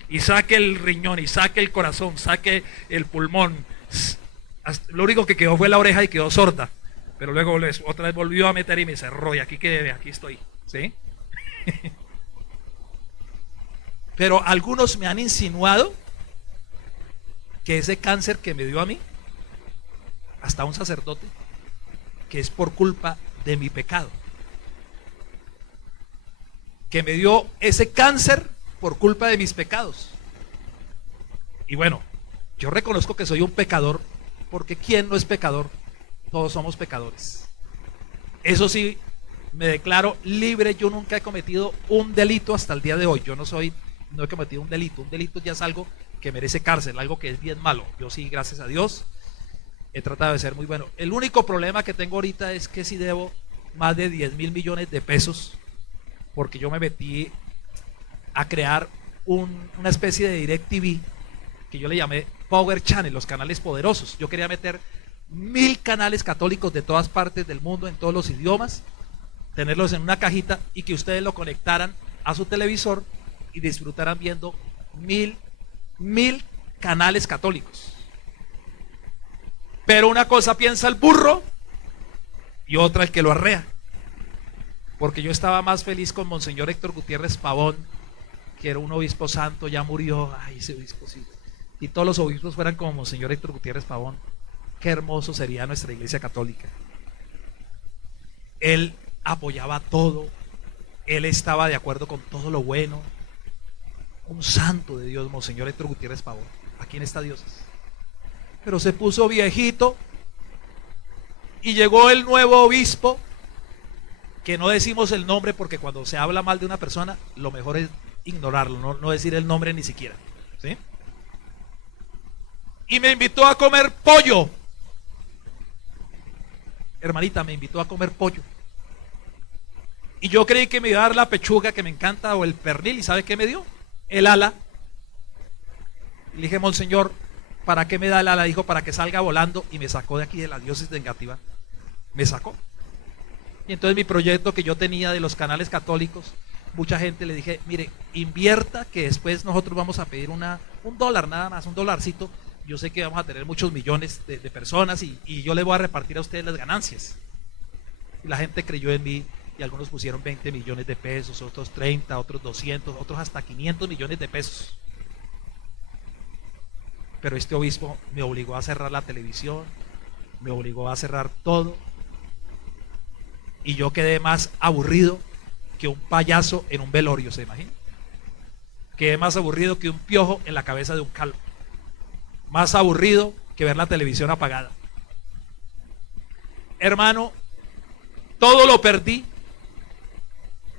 Y saque el riñón y saque el corazón, saque el pulmón. Lo único que quedó fue la oreja y quedó sorda. Pero luego otra vez volvió a meter y me cerró y aquí quedé, aquí estoy, ¿sí? Pero algunos me han insinuado que ese cáncer que me dio a mí, hasta un sacerdote, que es por culpa de mi pecado, que me dio ese cáncer por culpa de mis pecados. Y bueno, yo reconozco que soy un pecador, porque ¿quién no es pecador? Todos somos pecadores. Eso sí, me declaro libre. Yo nunca he cometido un delito hasta el día de hoy. No he cometido un delito. Un delito ya es algo que merece cárcel, algo que es bien malo. Yo sí, gracias a Dios, he tratado de ser muy bueno. El único problema que tengo ahorita es que sí debo más de 10.000 millones de pesos, porque yo me metí a crear una especie de DirecTV que yo le llamé Power Channel, los canales poderosos. Yo quería meter 1.000 canales católicos de todas partes del mundo, en todos los idiomas, tenerlos en una cajita y que ustedes lo conectaran a su televisor y disfrutaran viendo 1.000 canales católicos. Pero una cosa piensa el burro y otra el que lo arrea, porque yo estaba más feliz con Monseñor Héctor Gutiérrez Pavón, que era un obispo santo, ya murió. Ay, ese obispo sí. Y todos los obispos fueran como Monseñor Héctor Gutiérrez Pavón, qué hermoso sería nuestra iglesia católica. Él apoyaba todo, él estaba de acuerdo con todo lo bueno. Un santo de Dios, Monseñor Héctor Gutiérrez Pavón, aquí en esta diócesis. Pero se puso viejito y llegó el nuevo obispo, que no decimos el nombre porque cuando se habla mal de una persona, lo mejor es ignorarlo, no decir el nombre ni siquiera, ¿sí? Y me invitó a comer pollo. Hermanita, me invitó a comer pollo. Y yo creí que me iba a dar la pechuga que me encanta o el pernil, y ¿sabe qué me dio? El ala. Y le dije, Monseñor, ¿para qué me da el ala? Dijo, para que salga volando, y me sacó de aquí de la diócesis de Engativá. Me sacó. Y entonces mi proyecto que yo tenía de los canales católicos, mucha gente le dije, mire, invierta, que después nosotros vamos a pedir un dólar nada más, un dolarcito. Yo sé que vamos a tener muchos millones de personas y yo les voy a repartir a ustedes las ganancias. Y la gente creyó en mí y algunos pusieron 20 millones de pesos, otros 30, otros 200, otros hasta 500 millones de pesos. Pero este obispo me obligó a cerrar la televisión, me obligó a cerrar todo y yo quedé más aburrido que un payaso en un velorio, ¿se imagina? Quedé más aburrido que un piojo en la cabeza de un calvo, más aburrido que ver la televisión apagada. Hermano, todo lo perdí.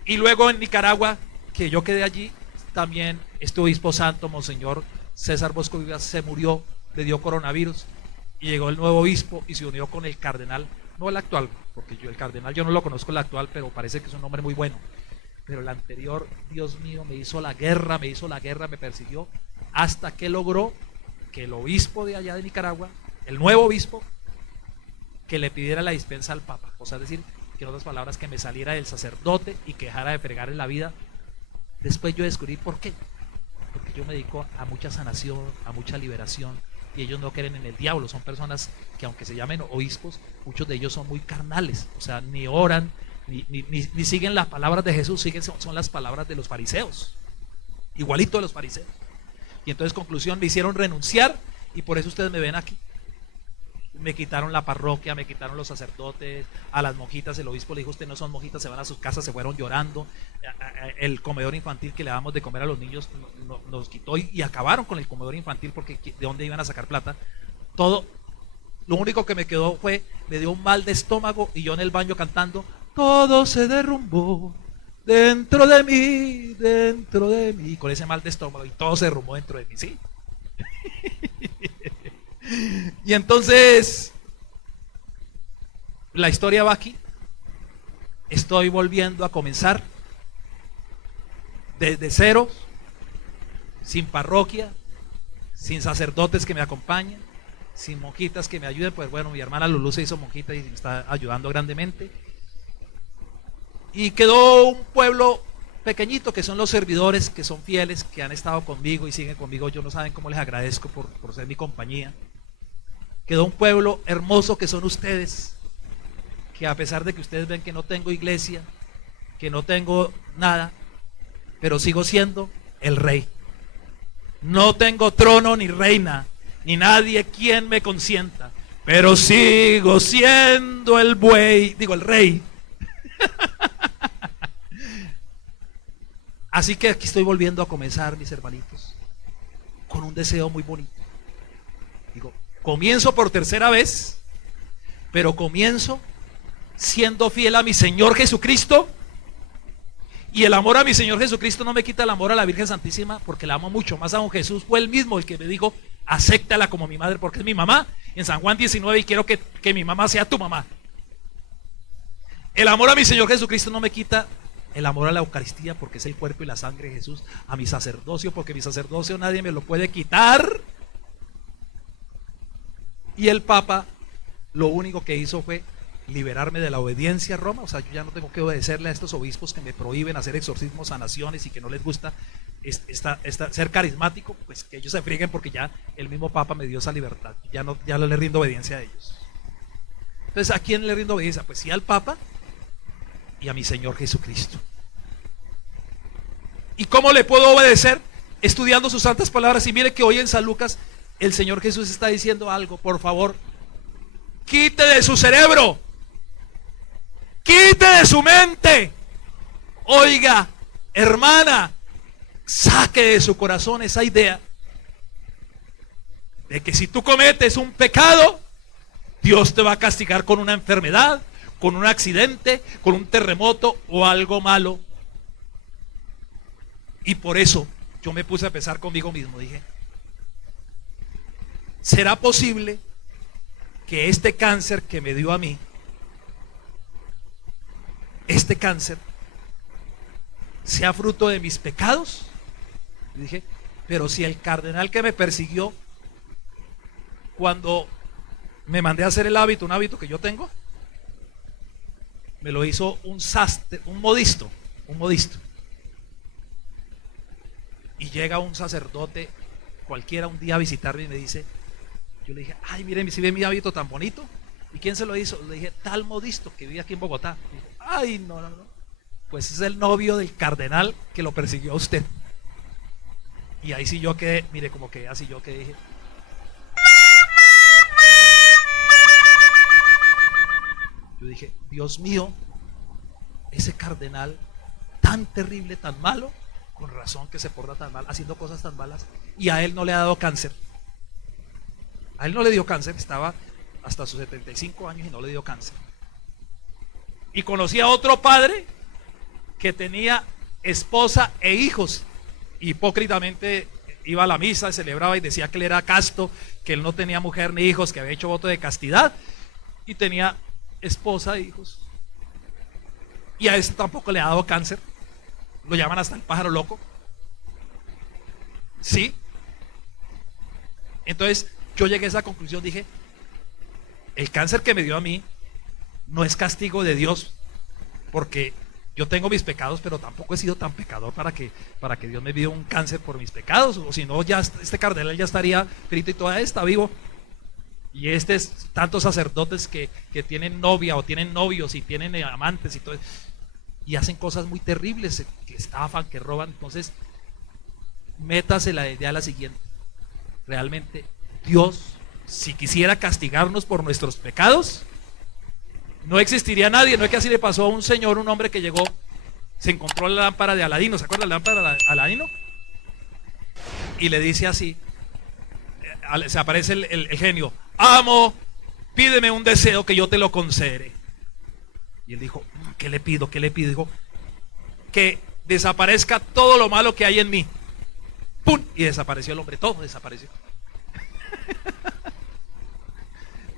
Y luego en Nicaragua, que yo quedé allí, también este obispo santo, Monseñor César Bosco Vivas, se murió, le dio coronavirus, y llegó el nuevo obispo y se unió con el cardenal, no el actual, porque el cardenal yo no lo conozco el actual, pero parece que es un hombre muy bueno. Pero el anterior, Dios mío, me hizo la guerra, me persiguió, hasta que logró que el obispo de allá de Nicaragua, el nuevo obispo, que le pidiera la dispensa al Papa, o sea, es decir, que en otras palabras, que me saliera del sacerdote y que dejara de fregar en la vida. Después yo descubrí por qué, porque yo me dedico a mucha sanación, a mucha liberación, y ellos no creen en el diablo, son personas que aunque se llamen obispos, muchos de ellos son muy carnales, o sea, ni oran, ni siguen las palabras de Jesús, son las palabras de los fariseos, igualito de los fariseos. Y entonces, conclusión, me hicieron renunciar, y por eso ustedes me ven aquí. Me quitaron la parroquia, me quitaron los sacerdotes, a las monjitas, el obispo le dijo: ustedes no son monjitas, se van a sus casas, se fueron llorando. El comedor infantil que le dábamos de comer a los niños nos quitó, y acabaron con el comedor infantil, porque de dónde iban a sacar plata. Todo, lo único que me quedó fue, me dio un mal de estómago, y yo en el baño cantando: todo se derrumbó dentro de mí, con ese mal de estómago, y todo se derrumbó dentro de mí, ¿sí? Y entonces la historia va aquí. Estoy volviendo a comenzar desde cero, sin parroquia, sin sacerdotes que me acompañen, sin monjitas que me ayuden. Pues bueno, mi hermana Lulú se hizo monjita y me está ayudando grandemente. Y quedó un pueblo pequeñito, que son los servidores, que son fieles, que han estado conmigo y siguen conmigo. Yo no saben cómo les agradezco por ser mi compañía. Quedó un pueblo hermoso, que son ustedes, que a pesar de que ustedes ven que no tengo iglesia, que no tengo nada, pero sigo siendo el rey. No tengo trono ni reina, ni nadie quien me consienta, pero sigo siendo el rey. Así que aquí estoy volviendo a comenzar, mis hermanitos, con un deseo muy bonito. Digo, comienzo por tercera vez, pero comienzo siendo fiel a mi Señor Jesucristo. Y el amor a mi Señor Jesucristo no me quita el amor a la Virgen Santísima, porque la amo mucho. Más aún, Jesús fue el mismo el que me dijo: acéptala como mi madre, porque es mi mamá, en San Juan 19, y quiero que mi mamá sea tu mamá. El amor a mi Señor Jesucristo no me quita el amor a la Eucaristía, porque es el cuerpo y la sangre de Jesús. A mi sacerdocio, porque mi sacerdocio nadie me lo puede quitar. Y el Papa lo único que hizo fue liberarme de la obediencia a Roma. O sea, yo ya no tengo que obedecerle a estos obispos que me prohíben hacer exorcismos, sanaciones, y que no les gusta ser carismático. Pues que ellos se frieguen, porque ya el mismo Papa me dio esa libertad. Ya no le rindo obediencia a ellos. Entonces, ¿a quién le rindo obediencia? Pues sí, al Papa y a mi Señor Jesucristo. ¿Y cómo le puedo obedecer? Estudiando sus santas palabras. Y mire que hoy en San Lucas el Señor Jesús está diciendo algo: por favor, quite de su cerebro, quite de su mente. Oiga, hermana, saque de su corazón esa idea de que si tú cometes un pecado, Dios te va a castigar con una enfermedad, con un accidente, con un terremoto o algo malo. Y por eso yo me puse a pensar conmigo mismo. Dije: ¿será posible que este cáncer que me dio a mí, este cáncer, sea fruto de mis pecados? Y dije: pero si el cardenal que me persiguió cuando me mandé a hacer el hábito, un hábito que yo tengo, me lo hizo un sastre, un modisto. Y llega un sacerdote cualquiera un día a visitarme y me dice, yo le dije: ay, miren, si ve mi hábito tan bonito. ¿Y quién se lo hizo? Le dije: tal modisto que vive aquí en Bogotá. Y dijo: ay, no. Pues es el novio del cardenal que lo persiguió a usted. Y ahí sí yo quedé, mire, como que así yo que dije: Yo dije, Dios mío, ese cardenal tan terrible, tan malo, con razón que se porta tan mal, haciendo cosas tan malas, y a él no le ha dado cáncer. A él no le dio cáncer, estaba hasta sus 75 años y no le dio cáncer. Y conocí a otro padre que tenía esposa e hijos. Hipócritamente iba a la misa, celebraba y decía que él era casto, que él no tenía mujer ni hijos, que había hecho voto de castidad, y tenía esposa e hijos. Y a este tampoco le ha dado cáncer. Lo llaman hasta el pájaro loco. Sí. Entonces yo llegué a esa conclusión, dije, el cáncer que me dio a mí no es castigo de Dios, porque yo tengo mis pecados, pero tampoco he sido tan pecador para que Dios me dio un cáncer por mis pecados, o si no, ya este cardenal ya estaría frito y todavía está vivo. Y tantos sacerdotes que tienen novia o tienen novios y tienen amantes y todo, y hacen cosas muy terribles, que estafan, que roban. Entonces, métase la idea a la siguiente: realmente Dios, si quisiera castigarnos por nuestros pecados, no existiría nadie. No es que así le pasó a un señor, un hombre que llegó, se encontró la lámpara de Aladino. ¿Se acuerdan la lámpara de Aladino? Y le dice así, se aparece el genio: amo, pídeme un deseo que yo te lo concederé. Y él dijo, ¿qué le pido? ¿Qué le pido? Dijo, que desaparezca todo lo malo que hay en mí. ¡Pum! Y desapareció el hombre, todo desapareció.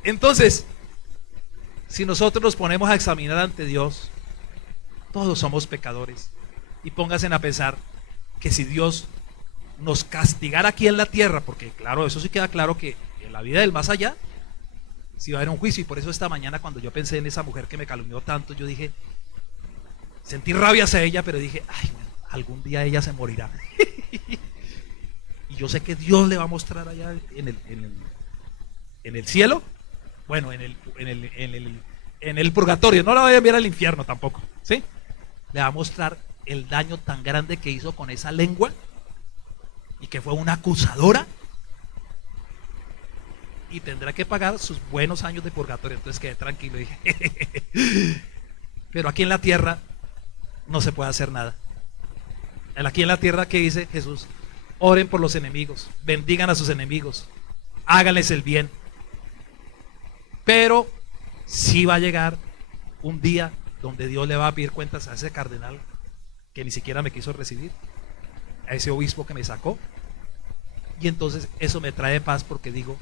Entonces, si nosotros nos ponemos a examinar ante Dios, todos somos pecadores. Y pónganse a pensar que si Dios nos castigara aquí en la tierra, porque claro, eso sí queda claro, que en la vida del más allá sí va a haber un juicio. Y por eso esta mañana, cuando yo pensé en esa mujer que me calumnió tanto, yo dije, sentí rabia hacia ella, pero dije, ay, bueno, algún día ella se morirá. Y yo sé que Dios le va a mostrar allá en el cielo, bueno, en el purgatorio, no la voy a enviar al infierno tampoco, ¿sí? Le va a mostrar el daño tan grande que hizo con esa lengua, y que fue una acusadora, y tendrá que pagar sus buenos años de purgatorio. Entonces quedé tranquilo y dije, pero aquí en la tierra no se puede hacer nada. Aquí en la tierra, ¿qué dice Jesús? Oren por los enemigos, bendigan a sus enemigos, háganles el bien. Pero sí va a llegar un día donde Dios le va a pedir cuentas a ese cardenal que ni siquiera me quiso recibir, a ese obispo que me sacó. Y entonces eso me trae paz, porque digo,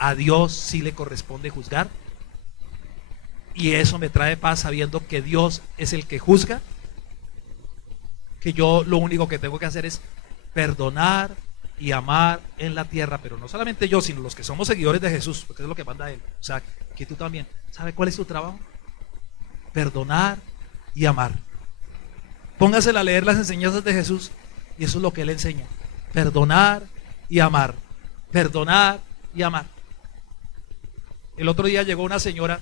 a Dios sí le corresponde juzgar, y eso me trae paz sabiendo que Dios es el que juzga, que yo lo único que tengo que hacer es perdonar y amar en la tierra. Pero no solamente yo, sino los que somos seguidores de Jesús, porque es lo que manda Él. O sea, que tú también. ¿Sabe cuál es tu trabajo? Perdonar y amar. Póngasela a leer las enseñanzas de Jesús, y eso es lo que Él enseña: perdonar y amar, perdonar y amar. El otro día llegó una señora,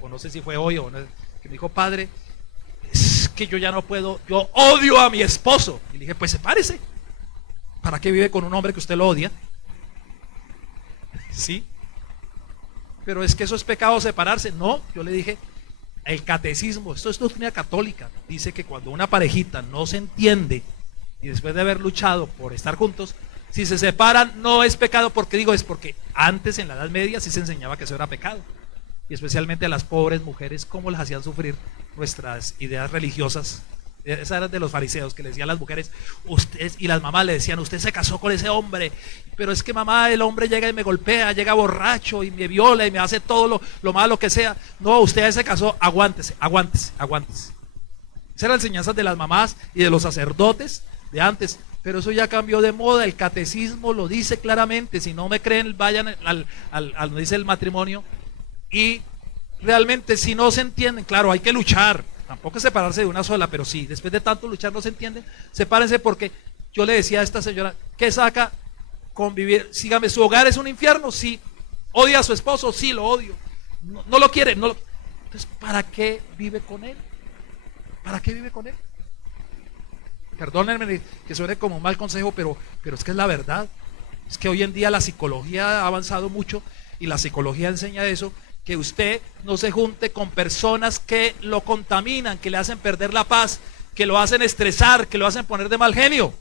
o no sé si fue hoy o no, que me dijo, padre, es que yo ya no puedo, yo odio a mi esposo. Y le dije, pues sepárese. ¿Para qué vive con un hombre que usted lo odia? ¿Sí? Pero es que eso es pecado, separarse. No, yo le dije, el catecismo, esto es doctrina católica, dice que cuando una parejita no se entiende, y después de haber luchado por estar juntos, si se separan, no es pecado. Porque digo, es porque antes en la Edad Media sí se enseñaba que eso era pecado, y especialmente a las pobres mujeres, cómo las hacían sufrir nuestras ideas religiosas. Esa era de los fariseos, que le decían a las mujeres, usted, y las mamás le decían, usted se casó con ese hombre, pero es que mamá, el hombre llega y me golpea, llega borracho y me viola y me hace todo lo malo que sea. No, usted se casó, aguántese, aguántese, aguántese. Esas eran las enseñanzas de las mamás y de los sacerdotes de antes. Pero eso ya cambió de moda, el catecismo lo dice claramente. Si no me creen, vayan al dice el matrimonio. Y realmente, si no se entienden, claro, hay que luchar. Tampoco es separarse de una sola, pero sí, después de tanto luchar no se entienden, sepárense. Porque yo le decía a esta señora, ¿qué saca convivir? Sígame, ¿su hogar es un infierno? Sí. ¿Odia a su esposo? Sí, lo odio. No lo quiere. Entonces, ¿para qué vive con él? ¿Para qué vive con él? Perdónenme que suene como un mal consejo, pero es que es la verdad. Es que hoy en día la psicología ha avanzado mucho, y la psicología enseña eso, que usted no se junte con personas que lo contaminan, que le hacen perder la paz, que lo hacen estresar, que lo hacen poner de mal genio.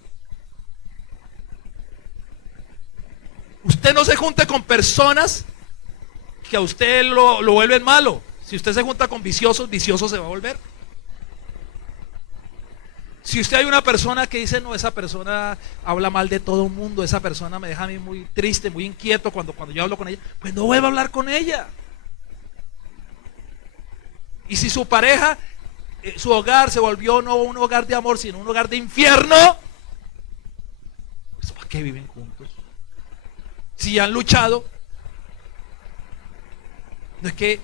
Usted no se junte con personas que a usted lo vuelven malo. Si usted se junta con viciosos, vicioso se va a volver. Si usted hay una persona que dice, no, esa persona habla mal de todo el mundo, esa persona me deja a mí muy triste, muy inquieto cuando yo hablo con ella, pues no vuelva a hablar con ella. Y si su pareja, su hogar se volvió no un hogar de amor, sino un hogar de infierno, pues ¿para qué viven juntos? Si han luchado, no es que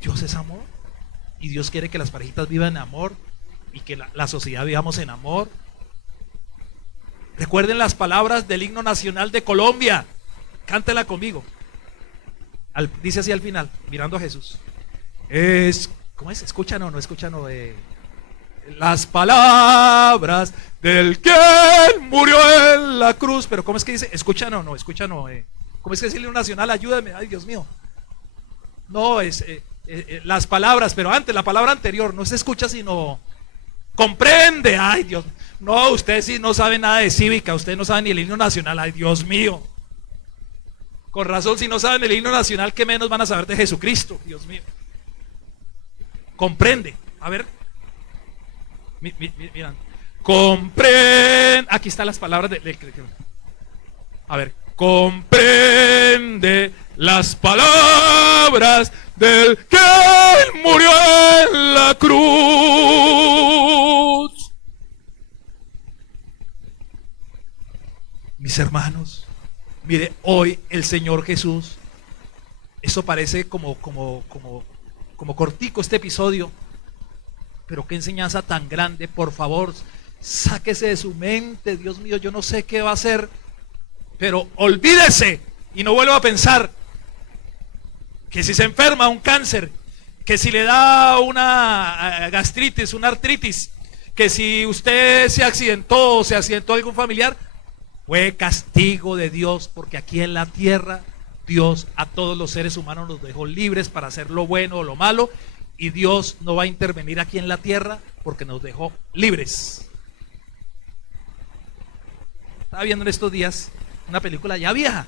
Dios es amor y Dios quiere que las parejitas vivan en amor y que la sociedad vivamos en amor. Recuerden las palabras del himno nacional de Colombia, cántela conmigo. Dice así al final, mirando a Jesús. ¿Cómo es? Escuchan o no escuchan las palabras del que murió en la cruz. Pero ¿cómo es que dice? Escuchan o no, escuchan o ¿cómo es que es el himno nacional? Ayúdame, ay Dios mío. No, es las palabras, pero antes, la palabra anterior, no se escucha sino comprende. Ay Dios, no, ustedes sí no saben nada de cívica, ustedes no saben ni el himno nacional, ay Dios mío. Con razón, si no saben el himno nacional, ¿qué menos van a saber de Jesucristo? Dios mío. Comprende, a ver, miran, comprende, aquí están las palabras a ver, comprende las palabras del que murió en la cruz. Mis hermanos, mire, hoy el Señor Jesús, eso parece como cortico este episodio, pero qué enseñanza tan grande. Por favor, sáquese de su mente, Dios mío, yo no sé qué va a hacer, pero olvídese y no vuelva a pensar que si se enferma un cáncer, que si le da una gastritis, una artritis, que si usted se accidentó algún familiar, fue castigo de Dios, porque aquí en la tierra Dios a todos los seres humanos los dejó libres para hacer lo bueno o lo malo, y Dios no va a intervenir aquí en la tierra porque nos dejó libres. Estaba viendo en estos días una película ya vieja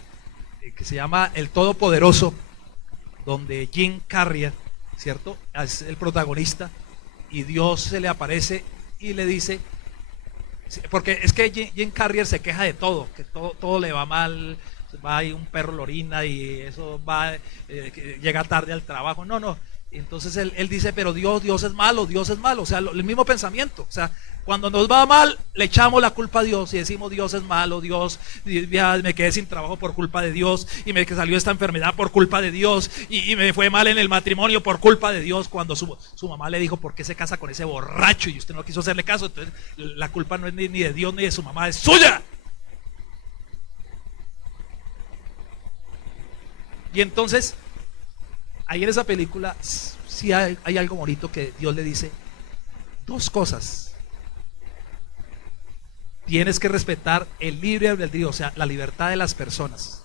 que se llama El Todopoderoso, donde Jim Carrey, ¿cierto?, es el protagonista, y Dios se le aparece y le dice, porque es que Jim Carrey se queja de todo, que todo le va mal, va y un perro lo orina y eso va, llega tarde al trabajo, no, entonces él dice, pero Dios es malo, o sea, el mismo pensamiento, o sea, cuando nos va mal le echamos la culpa a Dios y decimos Dios es malo, Dios, ya me quedé sin trabajo por culpa de Dios, y me salió esta enfermedad por culpa de Dios, y me fue mal en el matrimonio por culpa de Dios, cuando su mamá le dijo, ¿por qué se casa con ese borracho? Y usted no quiso hacerle caso, entonces la culpa no es ni de Dios ni de su mamá, es suya. Y entonces, ahí en esa película sí hay algo bonito que Dios le dice, dos cosas. Tienes que respetar el libre albedrío, o sea, la libertad de las personas.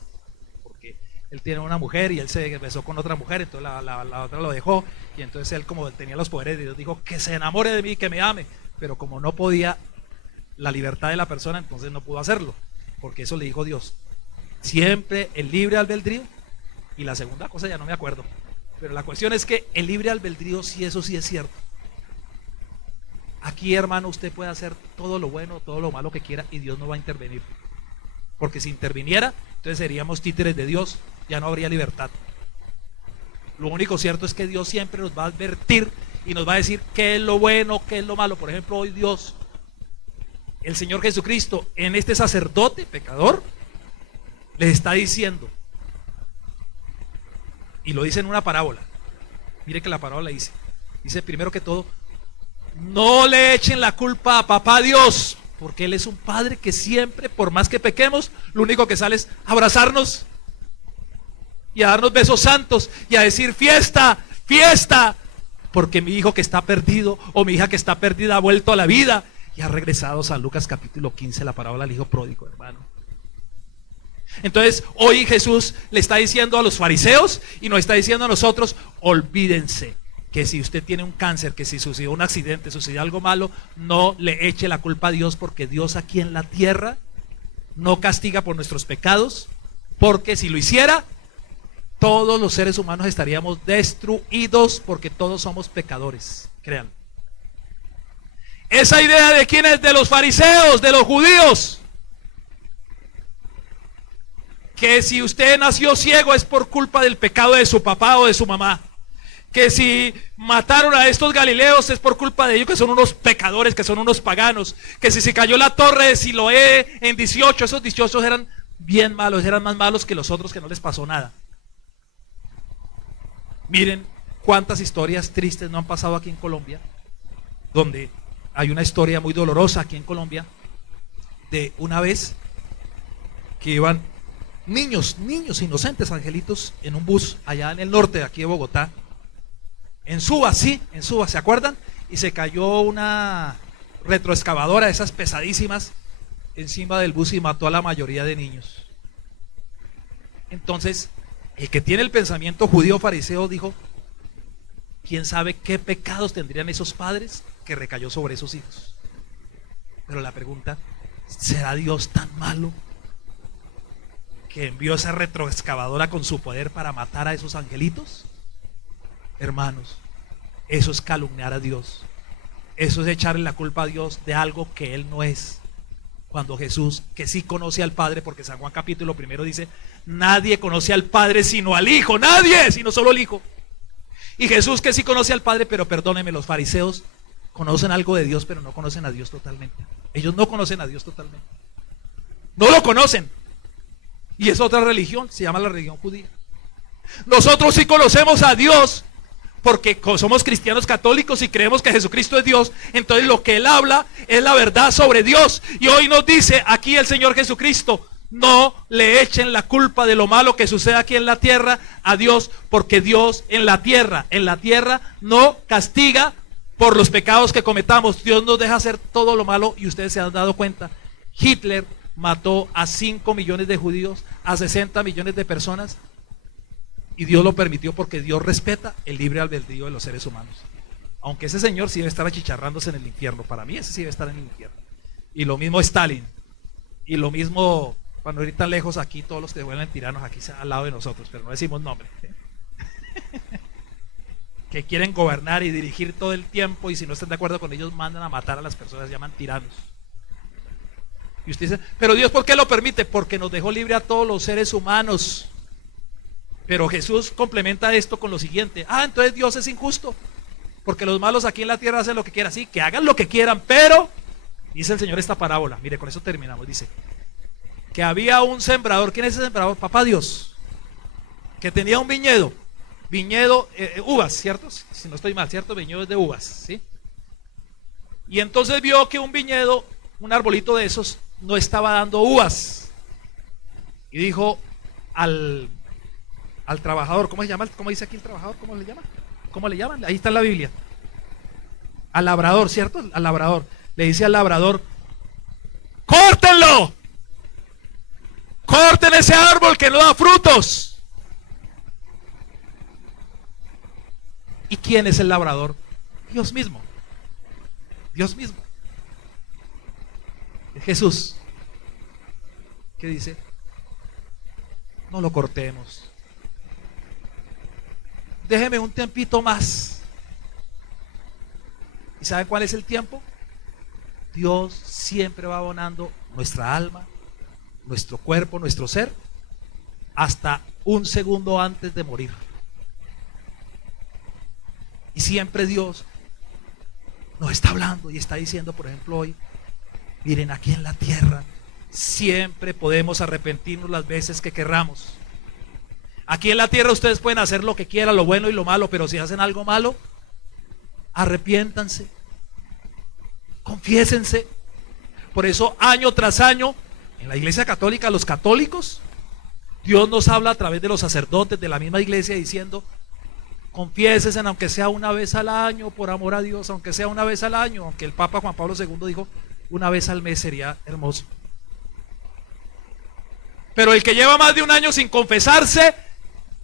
Porque él tiene una mujer y él se besó con otra mujer, entonces la otra lo dejó, y entonces él, como tenía los poderes de Dios, dijo que se enamore de mí, que me ame, pero como no podía la libertad de la persona, entonces no pudo hacerlo, porque eso le dijo Dios. Siempre el libre albedrío. Y la segunda cosa ya no me acuerdo, pero la cuestión es que el libre albedrío, sí, eso sí es cierto. Aquí, hermano, usted puede hacer todo lo bueno, todo lo malo que quiera, y Dios no va a intervenir, porque si interviniera, entonces seríamos títeres de Dios, ya no habría libertad. Lo único cierto es que Dios siempre nos va a advertir y nos va a decir qué es lo bueno, qué es lo malo. Por ejemplo, hoy Dios, el Señor Jesucristo, en este sacerdote pecador, les está diciendo, y lo dice en una parábola. Mire que la parábola dice primero que todo, no le echen la culpa a papá Dios, porque Él es un padre que siempre, por más que pequemos, lo único que sale es abrazarnos y a darnos besos santos y a decir fiesta, fiesta, porque mi hijo que está perdido o mi hija que está perdida ha vuelto a la vida y ha regresado. San Lucas capítulo 15, la parábola del hijo pródigo, hermano. Entonces hoy Jesús le está diciendo a los fariseos y nos está diciendo a nosotros: olvídense que si usted tiene un cáncer, que si sucedió un accidente, sucedió algo malo, no le eche la culpa a Dios, porque Dios aquí en la tierra no castiga por nuestros pecados, porque si lo hiciera, todos los seres humanos estaríamos destruidos, porque todos somos pecadores, créanlo. Esa idea de quién es, de los fariseos, de los judíos, que si usted nació ciego es por culpa del pecado de su papá o de su mamá, que si mataron a estos galileos es por culpa de ellos, que son unos pecadores, que son unos paganos, que si se cayó la torre de Siloé en 18, esos 18 eran bien malos, eran más malos que los otros, que no les pasó nada. Miren cuántas historias tristes no han pasado aquí en Colombia, donde hay una historia muy dolorosa aquí en Colombia, de una vez que iban niños inocentes, angelitos, en un bus allá en el norte de aquí de Bogotá, en Suba, ¿se acuerdan? Y se cayó una retroexcavadora, esas pesadísimas, encima del bus y mató a la mayoría de niños. Entonces, el que tiene el pensamiento judío fariseo dijo: ¿quién sabe qué pecados tendrían esos padres que recayó sobre esos hijos? Pero la pregunta: ¿será Dios tan malo que envió esa retroexcavadora con su poder para matar a esos angelitos? Hermanos, eso es calumniar a Dios. Eso es echarle la culpa a Dios de algo que Él no es. Cuando Jesús, que sí conoce al Padre, porque San Juan capítulo 1 dice: nadie conoce al Padre sino al Hijo, nadie, sino solo el Hijo. Y Jesús, que sí conoce al Padre, pero perdónenme, los fariseos conocen algo de Dios, pero no conocen a Dios totalmente. Ellos no conocen a Dios totalmente, no lo conocen. Y es otra religión, se llama la religión judía. Nosotros sí conocemos a Dios, porque somos cristianos católicos y creemos que Jesucristo es Dios. Entonces lo que Él habla es la verdad sobre Dios. Y hoy nos dice aquí el Señor Jesucristo: no le echen la culpa de lo malo que sucede aquí en la tierra a Dios, porque Dios en la tierra no castiga por los pecados que cometamos. Dios nos deja hacer todo lo malo, y ustedes se han dado cuenta. Hitler mató a 5 millones de judíos, a 60 millones de personas, y Dios lo permitió porque Dios respeta el libre albedrío de los seres humanos. Aunque ese señor sí debe estar achicharrándose en el infierno. Para mí ese sí debe estar en el infierno. Y lo mismo Stalin. Y lo mismo, para no ir tan lejos, aquí todos los que vuelven tiranos aquí al lado de nosotros, pero no decimos nombre. Que quieren gobernar y dirigir todo el tiempo, y si no están de acuerdo con ellos mandan a matar a las personas, llaman tiranos. Y usted dice: pero Dios, ¿por qué lo permite? Porque nos dejó libre a todos los seres humanos. Pero Jesús complementa esto con lo siguiente: entonces Dios es injusto, porque los malos aquí en la tierra hacen lo que quieran. Sí, que hagan lo que quieran, pero dice el Señor esta parábola, mire, con eso terminamos. Dice que había un sembrador. ¿Quién es ese sembrador? Papá Dios, que tenía un viñedo, uvas, ¿cierto? Si no estoy mal, ¿cierto? Viñedos de uvas, ¿sí? Y entonces vio que un viñedo, un arbolito de esos, no estaba dando uvas, y dijo al trabajador: ¿cómo se llama? ¿Cómo dice aquí el trabajador? ¿Cómo le llama? ¿Cómo le llaman? Ahí está en la Biblia. Al labrador, ¿cierto? Al labrador. Le dice al labrador: ¡córtenlo! ¡Corten ese árbol que no da frutos! ¿Y quién es el labrador? Dios mismo. Dios mismo. Jesús, ¿qué dice? No lo cortemos. Déjeme un tiempito más. ¿Y sabe cuál es el tiempo? Dios siempre va abonando nuestra alma, nuestro cuerpo, nuestro ser, hasta un segundo antes de morir. Y siempre Dios nos está hablando y está diciendo, por ejemplo hoy: miren, aquí en la tierra siempre podemos arrepentirnos las veces que querramos. Aquí en la tierra ustedes pueden hacer lo que quieran, lo bueno y lo malo, pero si hacen algo malo, arrepiéntanse, confiésense. Por eso año tras año en la Iglesia Católica, los católicos, Dios nos habla a través de los sacerdotes de la misma iglesia diciendo: confiésense, aunque sea una vez al año, por amor a Dios, aunque sea una vez al año. Aunque el Papa Juan Pablo II dijo: una vez al mes sería hermoso. Pero el que lleva más de un año sin confesarse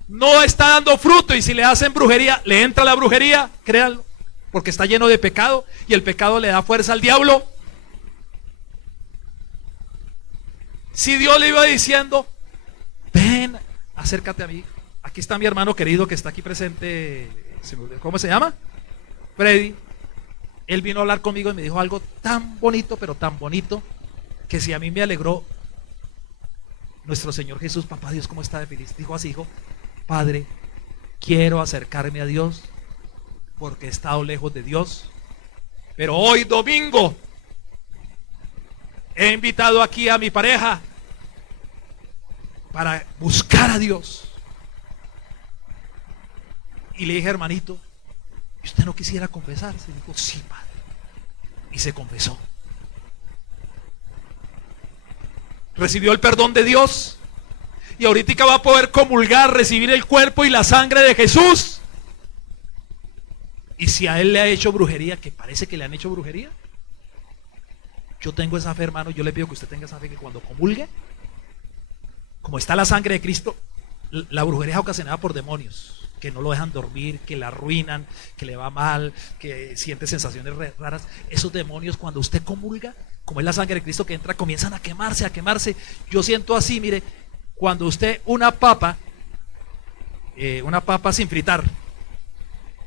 no está dando fruto, y si le hacen brujería, le entra la brujería, créanlo, porque está lleno de pecado y el pecado le da fuerza al diablo. Si Dios le iba diciendo, ven, acércate a mí, aquí está mi hermano querido que está aquí presente, ¿cómo se llama? Freddy. Él vino a hablar conmigo y me dijo algo tan bonito, pero tan bonito, que si a mí me alegró nuestro Señor Jesús, papá Dios, ¿cómo está de feliz? Dijo así, hijo, Padre, quiero acercarme a Dios porque he estado lejos de Dios, pero hoy domingo he invitado aquí a mi pareja para buscar a Dios. Y le dije, hermanito, ¿y usted no quisiera confesarse? Y dijo, sí, padre. Y se confesó. Recibió el perdón de Dios. Y ahorita va a poder comulgar, recibir el cuerpo y la sangre de Jesús. Y si a él le ha hecho brujería, que parece que le han hecho brujería, yo tengo esa fe, hermano. Yo le pido que usted tenga esa fe, que cuando comulgue, como está la sangre de Cristo, la brujería es ocasionada por demonios que no lo dejan dormir, que la arruinan, que le va mal, que siente sensaciones raras. Esos demonios, cuando usted comulga, como es la sangre de Cristo que entra, comienzan a quemarse, a quemarse. Yo siento así, mire, cuando usted una papa sin fritar,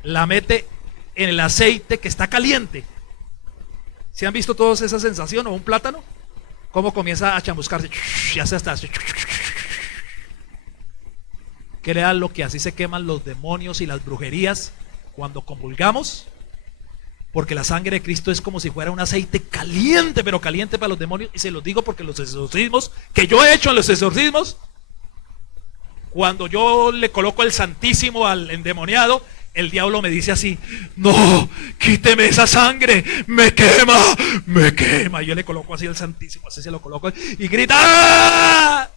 la mete en el aceite que está caliente. ¿Se han visto todos esa sensación? ¿O un plátano? ¿Cómo comienza a chamuscarse? Ya se está. Crean lo que así se queman los demonios y las brujerías cuando comulgamos, porque la sangre de Cristo es como si fuera un aceite caliente, pero caliente para los demonios. Y se los digo porque los exorcismos que yo he hecho en los exorcismos, cuando yo le coloco el Santísimo al endemoniado, el diablo me dice así, no, quíteme esa sangre, me quema, me quema. Y yo le coloco así el Santísimo, así se lo coloco y grita, ¡ah!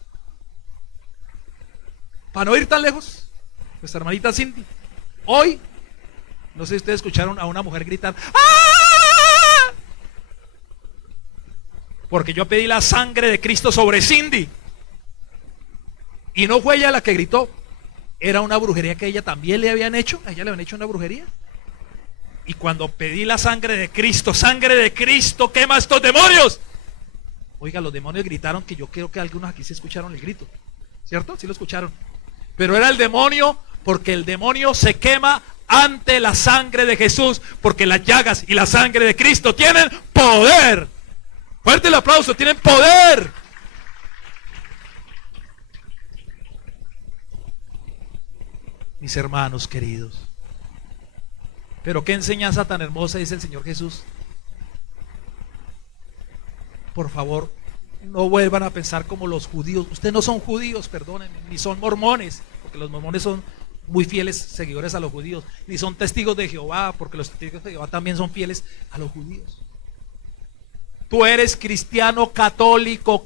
Para no ir tan lejos, nuestra hermanita Cindy, hoy, no sé si ustedes escucharon a una mujer gritar, ¡ah! Porque yo pedí la sangre de Cristo sobre Cindy. Y no fue ella la que gritó, era una brujería que ella también le habían hecho, a ella le habían hecho una brujería. Y cuando pedí la sangre de Cristo, quema a estos demonios. Oiga, los demonios gritaron, que yo creo que algunos aquí sí escucharon el grito, ¿cierto? Sí lo escucharon. Pero era el demonio, porque el demonio se quema ante la sangre de Jesús, porque las llagas y la sangre de Cristo tienen poder. Fuerte el aplauso, tienen poder. Mis hermanos queridos, pero qué enseñanza tan hermosa dice el Señor Jesús. Por favor, no vuelvan a pensar como los judíos. Ustedes no son judíos, perdónenme, ni son mormones, porque los mormones son muy fieles seguidores a los judíos, ni son testigos de Jehová, porque los testigos de Jehová también son fieles a los judíos. Tú eres cristiano católico,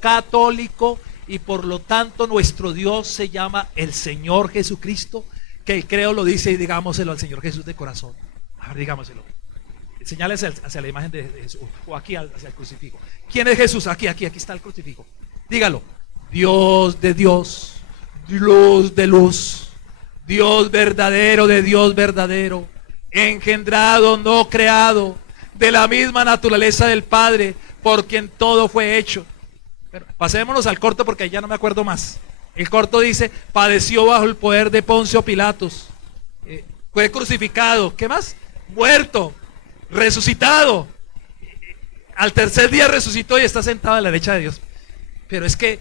y por lo tanto nuestro Dios se llama el Señor Jesucristo, que el credo lo dice, y digámoselo al Señor Jesús de corazón. A ver, digámoselo. Señales hacia la imagen de Jesús, o aquí hacia el crucifijo. ¿Quién es Jesús? Aquí está el crucifijo. Dígalo. Dios de Dios, luz de luz, Dios verdadero de Dios verdadero, engendrado, no creado, de la misma naturaleza del Padre, por quien todo fue hecho. Pero pasémonos al corto, porque ya no me acuerdo más. El corto dice, padeció bajo el poder de Poncio Pilatos, fue crucificado, ¿qué más? Muerto, resucitado, al tercer día resucitó y está sentado a la derecha de Dios. Pero es que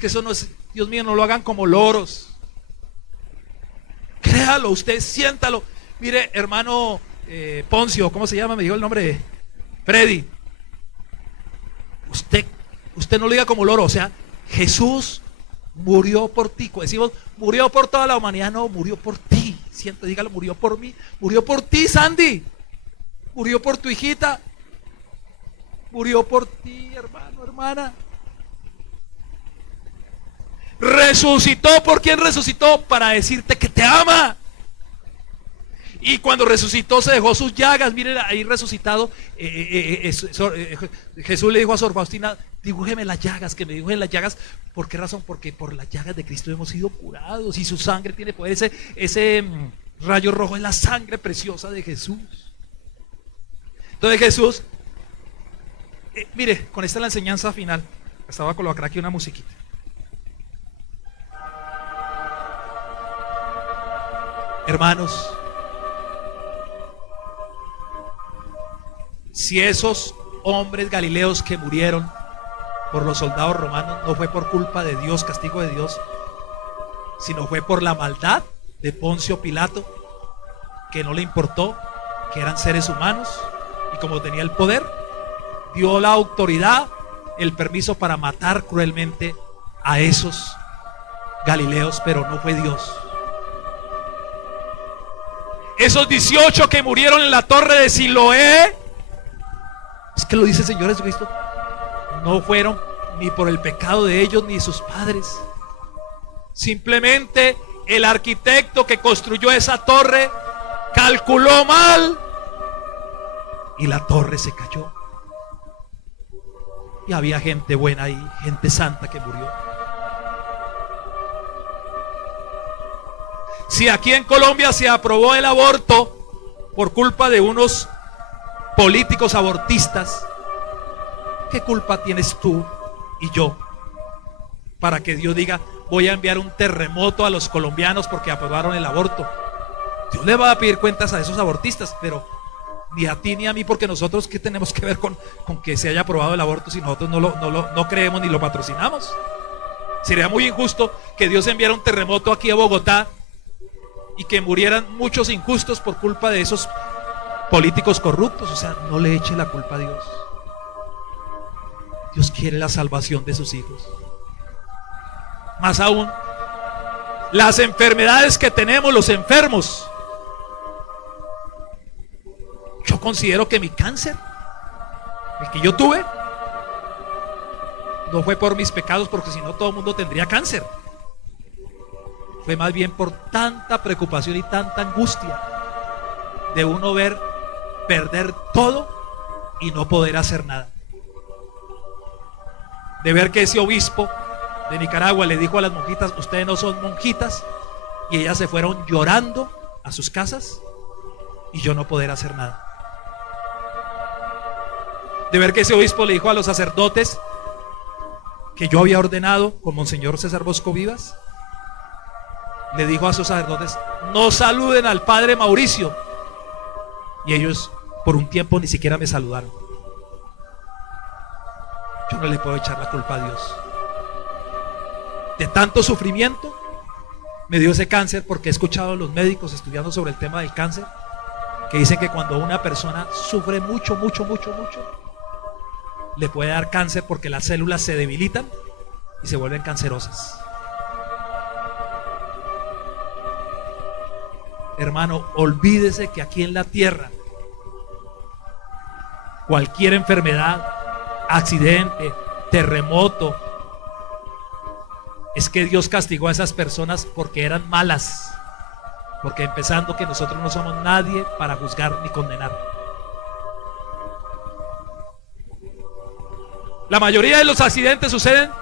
eso no es, Dios mío, no lo hagan como loros. Créalo, usted siéntalo. Mire, hermano Poncio, ¿cómo se llama? Me dijo el nombre de Freddy. Usted no lo diga como loro, o sea, Jesús murió por ti. Decimos, murió por toda la humanidad. No, murió por ti. Siento, dígalo, murió por mí. Murió por ti, Sandy. Murió por tu hijita. Murió por ti, hermano, hermana. Resucitó. ¿Por quién resucitó? Para decirte que te ama. Y cuando resucitó se dejó sus llagas. Miren ahí resucitado. Jesús le dijo a Sor Faustina, Dibújeme las llagas, que me dibujen las llagas. ¿Por qué razón? Porque por las llagas de Cristo hemos sido curados y su sangre tiene poder. Ese rayo rojo es la sangre preciosa de Jesús. Entonces Jesús, mire, con esta es la enseñanza final. Estaba a colocar aquí una musiquita. Hermanos, si esos hombres galileos que murieron por los soldados romanos no fue por culpa de Dios, castigo de Dios, sino fue por la maldad de Poncio Pilato, que no le importó que eran seres humanos, y como tenía el poder, dio la autoridad, el permiso para matar cruelmente a esos galileos, pero no fue Dios. Esos 18 que murieron en la torre de Siloé, es que lo dice el Señor Jesucristo, no fueron ni por el pecado de ellos ni de sus padres. Simplemente el arquitecto que construyó esa torre calculó mal y la torre se cayó. Y había gente buena ahí, gente santa que murió. Si aquí en Colombia se aprobó el aborto por culpa de unos políticos abortistas, ¿qué culpa tienes tú y yo para que Dios diga, voy a enviar un terremoto a los colombianos porque aprobaron el aborto? Dios le va a pedir cuentas a esos abortistas, pero ni a ti ni a mí, porque nosotros ¿qué tenemos que ver con que se haya aprobado el aborto si nosotros no creemos ni lo patrocinamos? Sería muy injusto que Dios enviara un terremoto aquí a Bogotá y que murieran muchos injustos por culpa de esos políticos corruptos. O sea, no le eche la culpa a Dios. Dios quiere la salvación de sus hijos. Más aún, las enfermedades que tenemos los enfermos. Yo considero que mi cáncer, el que yo tuve, no fue por mis pecados, porque si no todo el mundo tendría cáncer. Fue más bien por tanta preocupación y tanta angustia de uno ver perder todo y no poder hacer nada. De ver que ese obispo de Nicaragua le dijo a las monjitas, ustedes no son monjitas, y ellas se fueron llorando a sus casas y yo no poder hacer nada. De ver que ese obispo le dijo a los sacerdotes que yo había ordenado con Monseñor César Bosco Vivas, le dijo a sus sacerdotes, no saluden al padre Mauricio, y ellos por un tiempo ni siquiera me saludaron. Yo no le puedo echar la culpa a Dios. De tanto sufrimiento me dio ese cáncer, porque he escuchado a los médicos estudiando sobre el tema del cáncer que dicen que cuando una persona sufre mucho, le puede dar cáncer porque las células se debilitan y se vuelven cancerosas. Hermano, olvídese que aquí en la tierra cualquier enfermedad, accidente, terremoto, es que Dios castigó a esas personas porque eran malas, porque empezando que nosotros no somos nadie para juzgar ni condenar. La mayoría de los accidentes suceden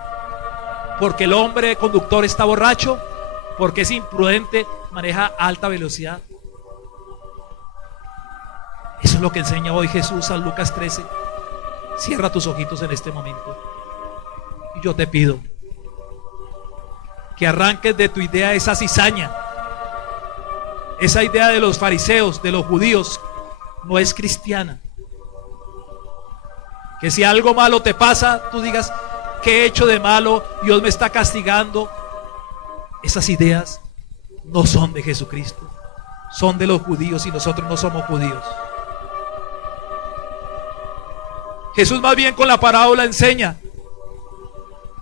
porque el hombre conductor está borracho, porque es imprudente, maneja a alta velocidad. Eso es lo que enseña hoy Jesús San Lucas 13. Cierra tus ojitos en este momento y yo te pido que arranques de tu idea esa cizaña, esa idea de los fariseos, de los judíos. No es cristiana. Que si algo malo te pasa, tú digas, ¿qué he hecho de malo? Dios me está castigando. Esas ideas no son de Jesucristo, son de los judíos, y nosotros no somos judíos. Jesús más bien con la parábola enseña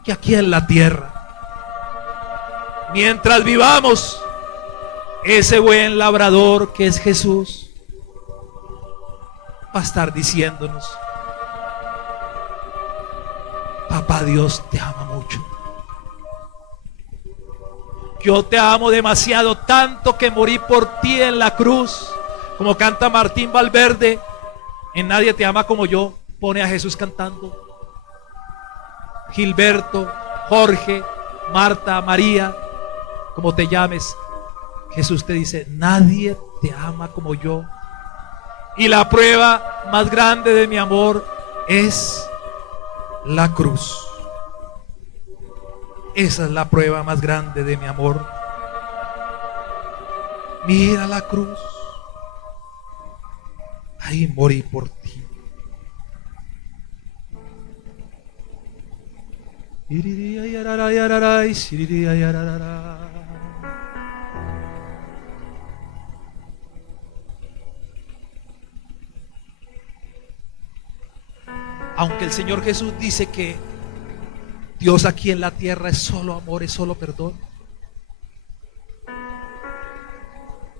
que aquí en la tierra, mientras vivamos, ese buen labrador que es Jesús va a estar diciéndonos, papá Dios te ama mucho. Yo te amo demasiado, tanto que morí por ti en la cruz. Como canta Martín Valverde en Nadie te ama como yo, pone a Jesús cantando. Gilberto, Jorge, Marta, María, como te llames, Jesús te dice: nadie te ama como yo. Y la prueba más grande de mi amor es la cruz. Esa es la prueba más grande de mi amor. Mira la cruz. Ahí morí por ti. Aunque el Señor Jesús dice que Dios aquí en la tierra es solo amor, es solo perdón,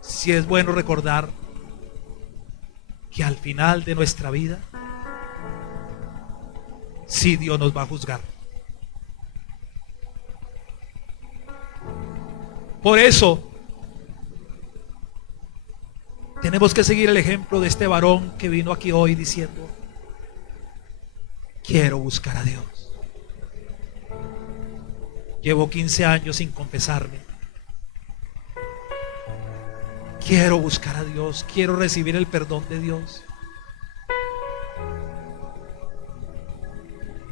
sí es bueno recordar que al final de nuestra vida, sí, Dios nos va a juzgar. Por eso tenemos que seguir el ejemplo de este varón que vino aquí hoy diciendo: quiero buscar a Dios. Llevo 15 años sin confesarme. Quiero buscar a Dios, quiero recibir el perdón de Dios.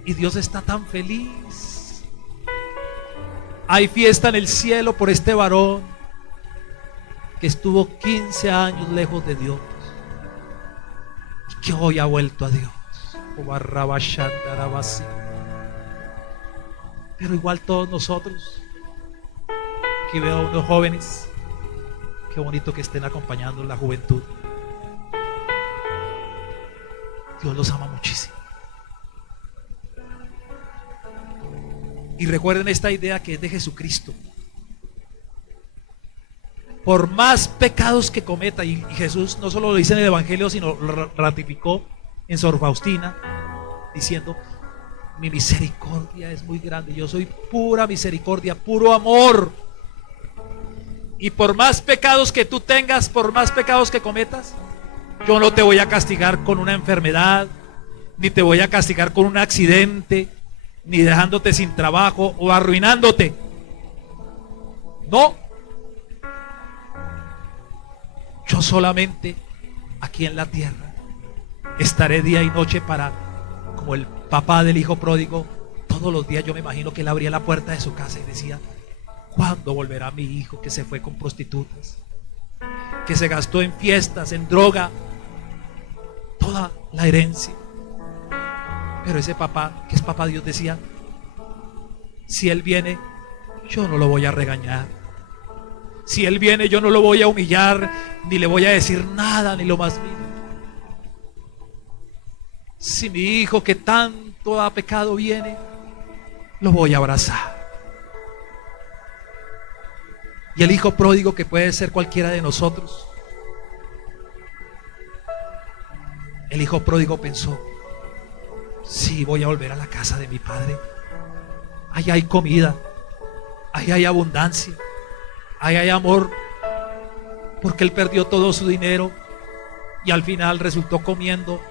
Y Dios está tan feliz. Hay fiesta en el cielo por este varón que estuvo 15 años lejos de Dios y que hoy ha vuelto a Dios. Pero igual todos nosotros, que veo a unos jóvenes, qué bonito que estén acompañando la juventud. Dios los ama muchísimo. Y recuerden esta idea que es de Jesucristo. Por más pecados que cometa, y Jesús no solo lo dice en el Evangelio, sino lo ratificó en Sor Faustina, diciendo: mi misericordia es muy grande, yo soy pura misericordia, puro amor. Y por más pecados que tú tengas, por más pecados que cometas, yo no te voy a castigar con una enfermedad, ni te voy a castigar con un accidente, ni dejándote sin trabajo o arruinándote. No. Yo solamente aquí en la tierra estaré día y noche para, como el papá del hijo pródigo, todos los días yo me imagino que él abría la puerta de su casa y decía: ¿cuándo volverá mi hijo que se fue con prostitutas, que se gastó en fiestas, en droga, toda la herencia? Pero ese papá, que es papá Dios, decía: si él viene, yo no lo voy a regañar. Si él viene, yo no lo voy a humillar, ni le voy a decir nada, ni lo más mínimo. Si mi hijo que tanto ha pecado viene, lo voy a abrazar. Y el hijo pródigo, que puede ser cualquiera de nosotros, el hijo pródigo pensó: sí, voy a volver a la casa de mi padre. Ahí hay comida, ahí hay abundancia, ahí hay amor. Porque él perdió todo su dinero y al final resultó comiendo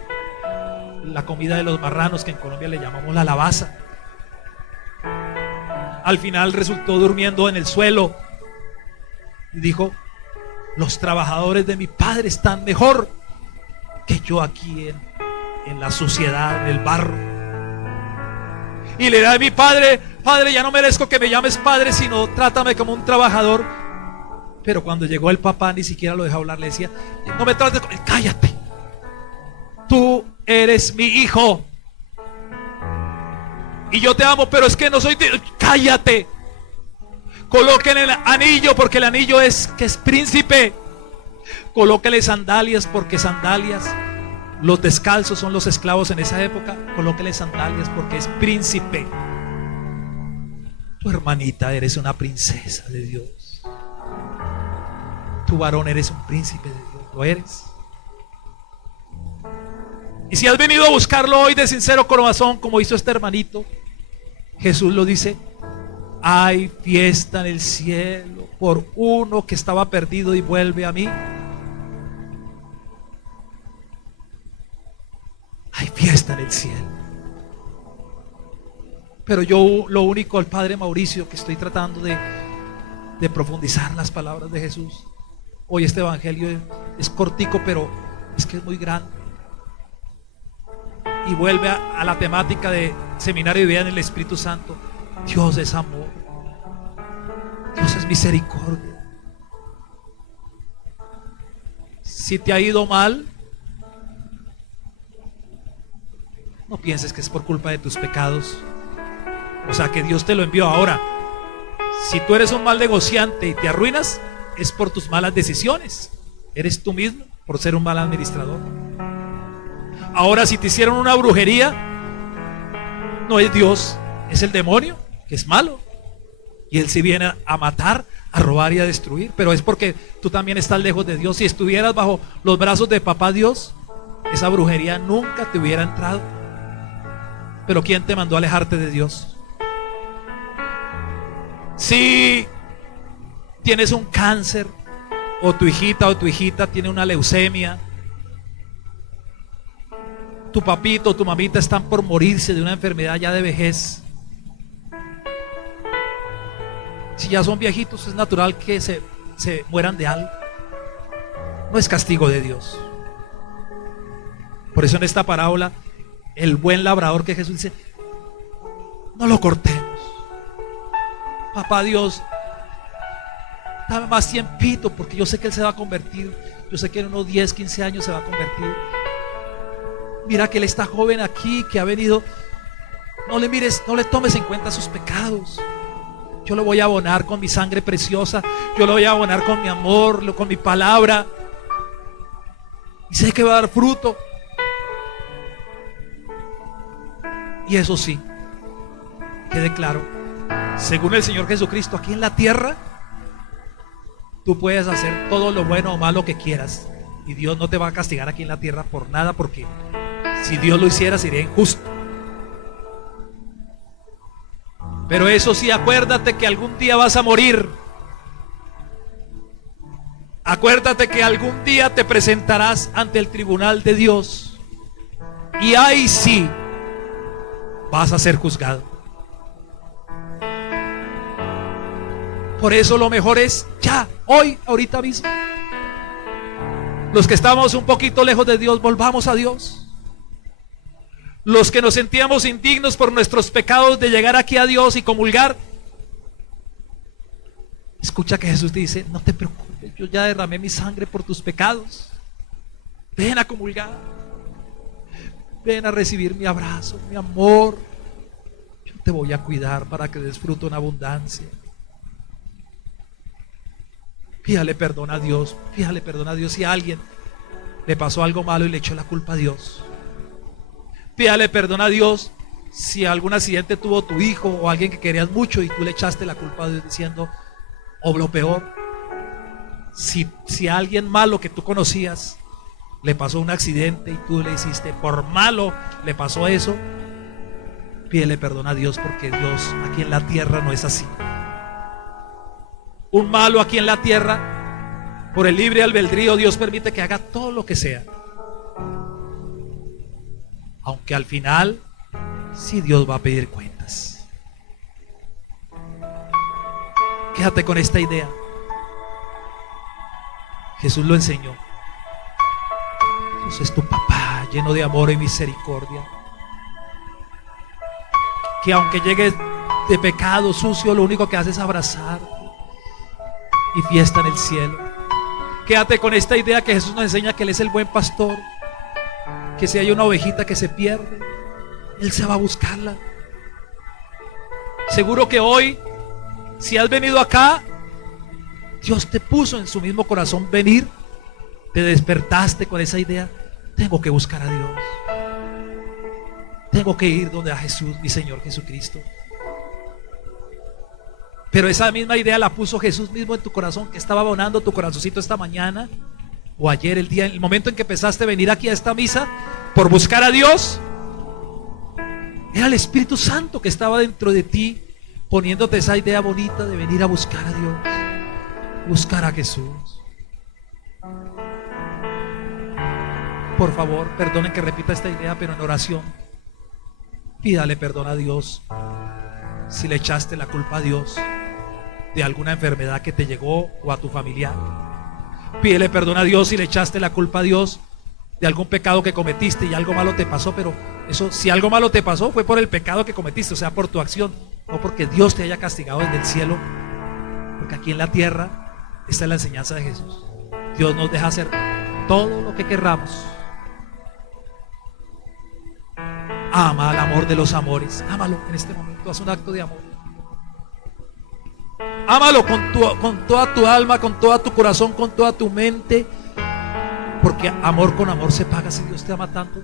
la comida de los marranos, que en Colombia le llamamos la lavaza. Al final resultó durmiendo en el suelo y dijo: los trabajadores de mi padre están mejor que yo aquí en la suciedad, en el barro. Y le da a mi padre: padre, ya no merezco que me llames padre, sino trátame como un trabajador. Pero cuando llegó el papá, ni siquiera lo dejó hablar. Le decía: no me trates, cállate, tú eres mi hijo y yo te amo, pero es que no soy cállate. Coloquen el anillo, porque el anillo es que es príncipe. Colóquenle sandalias, porque sandalias, los descalzos son los esclavos en esa época. Colóquenle sandalias porque es príncipe. Tu hermanita, eres una princesa de Dios. Tu varón, eres un príncipe de Dios. Lo eres. Y si has venido a buscarlo hoy de sincero corazón, como hizo este hermanito, Jesús lo dice: hay fiesta en el cielo por uno que estaba perdido y vuelve a mí. Hay fiesta en el cielo. Pero yo lo único al Padre Mauricio que estoy tratando de profundizar las palabras de Jesús. Hoy este evangelio es cortico, pero es que es muy grande. Y vuelve a la temática de Seminario de Vida en el Espíritu Santo. Dios es amor. Dios es misericordia. Si te ha ido mal, no pienses que es por culpa de tus pecados. O sea, que Dios te lo envió. Ahora, si tú eres un mal negociante y te arruinas, es por tus malas decisiones. Eres tú mismo por ser un mal administrador. Ahora, si te hicieron una brujería, no es Dios, es el demonio, que es malo. Y él sí viene a matar, a robar y a destruir. Pero es porque tú también estás lejos de Dios. Si estuvieras bajo los brazos de papá Dios, esa brujería nunca te hubiera entrado. Pero ¿quién te mandó a alejarte de Dios? Si tienes un cáncer, o tu hijita o tu hijita tiene una leucemia, tu papito o tu mamita están por morirse de una enfermedad ya de vejez, si ya son viejitos, es natural que se mueran de algo. No es castigo de Dios. Por eso en esta parábola, el buen labrador que Jesús dice, no lo cortemos. Papá Dios, dame más tiempito, porque yo sé que Él se va a convertir. Yo sé que en unos 10, 15 años se va a convertir. Mira que Él está joven aquí, que ha venido. No le mires, no le tomes en cuenta sus pecados. Yo lo voy a abonar con mi sangre preciosa. Yo lo voy a abonar con mi amor, con mi palabra. Y sé que va a dar fruto. Y eso sí, quede claro, según el Señor Jesucristo, aquí en la tierra tú puedes hacer todo lo bueno o malo que quieras, y Dios no te va a castigar aquí en la tierra por nada, porque si Dios lo hiciera sería injusto. Pero eso sí, acuérdate que algún día vas a morir. Acuérdate que algún día te presentarás ante el tribunal de Dios, y ahí sí vas a ser juzgado. Por eso lo mejor es ya, hoy, ahorita mismo. Los que estamos un poquito lejos de Dios, volvamos a Dios. Los que nos sentíamos indignos por nuestros pecados de llegar aquí a Dios y comulgar, escucha que Jesús dice, no te preocupes, yo ya derramé mi sangre por tus pecados. Ven a comulgar. Ven a recibir mi abrazo, mi amor. Yo te voy a cuidar para que des fruto en abundancia. Pídale perdón a Dios. Pídale perdón a Dios si a alguien le pasó algo malo y le echó la culpa a Dios. Pídale perdón a Dios si algún accidente tuvo tu hijo o alguien que querías mucho y tú le echaste la culpa a Dios diciendo, o lo peor, si a alguien malo que tú conocías le pasó un accidente y tú le hiciste, por malo le pasó eso, pídele perdón a Dios, porque Dios aquí en la tierra no es así. Un malo aquí en la tierra, por el libre albedrío, Dios permite que haga todo lo que sea. Aunque al final, sí, Dios va a pedir cuentas. Quédate con esta idea. Jesús lo enseñó. Dios es tu papá, lleno de amor y misericordia, que aunque llegues de pecado sucio, lo único que hace es abrazarte y fiesta en el cielo. Quédate con esta idea que Jesús nos enseña, que Él es el buen pastor, que si hay una ovejita que se pierde, Él se va a buscarla. Seguro que hoy, si has venido acá, Dios te puso en su mismo corazón venir. Te despertaste con esa idea, tengo que buscar a Dios, tengo que ir donde a Jesús, mi Señor Jesucristo. Pero esa misma idea la puso Jesús mismo en tu corazón, que estaba abonando tu corazoncito esta mañana o ayer, el momento en que empezaste a venir aquí a esta misa por buscar a Dios. Era el Espíritu Santo que estaba dentro de ti, poniéndote esa idea bonita de venir a buscar a Dios, buscar a Jesús. Por favor, perdonen que repita esta idea, pero en oración, pídale perdón a Dios si le echaste la culpa a Dios de alguna enfermedad que te llegó o a tu familiar. Pídele perdón a Dios si le echaste la culpa a Dios de algún pecado que cometiste y algo malo te pasó, pero eso, si algo malo te pasó, fue por el pecado que cometiste, o sea, por tu acción, no porque Dios te haya castigado desde el cielo, porque aquí en la tierra, esta es la enseñanza de Jesús. Dios nos deja hacer todo lo que querramos. Ama al amor de los amores, ámalo en este momento, haz un acto de amor. Ámalo con toda tu alma, con todo tu corazón, con toda tu mente, porque amor con amor se paga. Si Dios te ama tanto,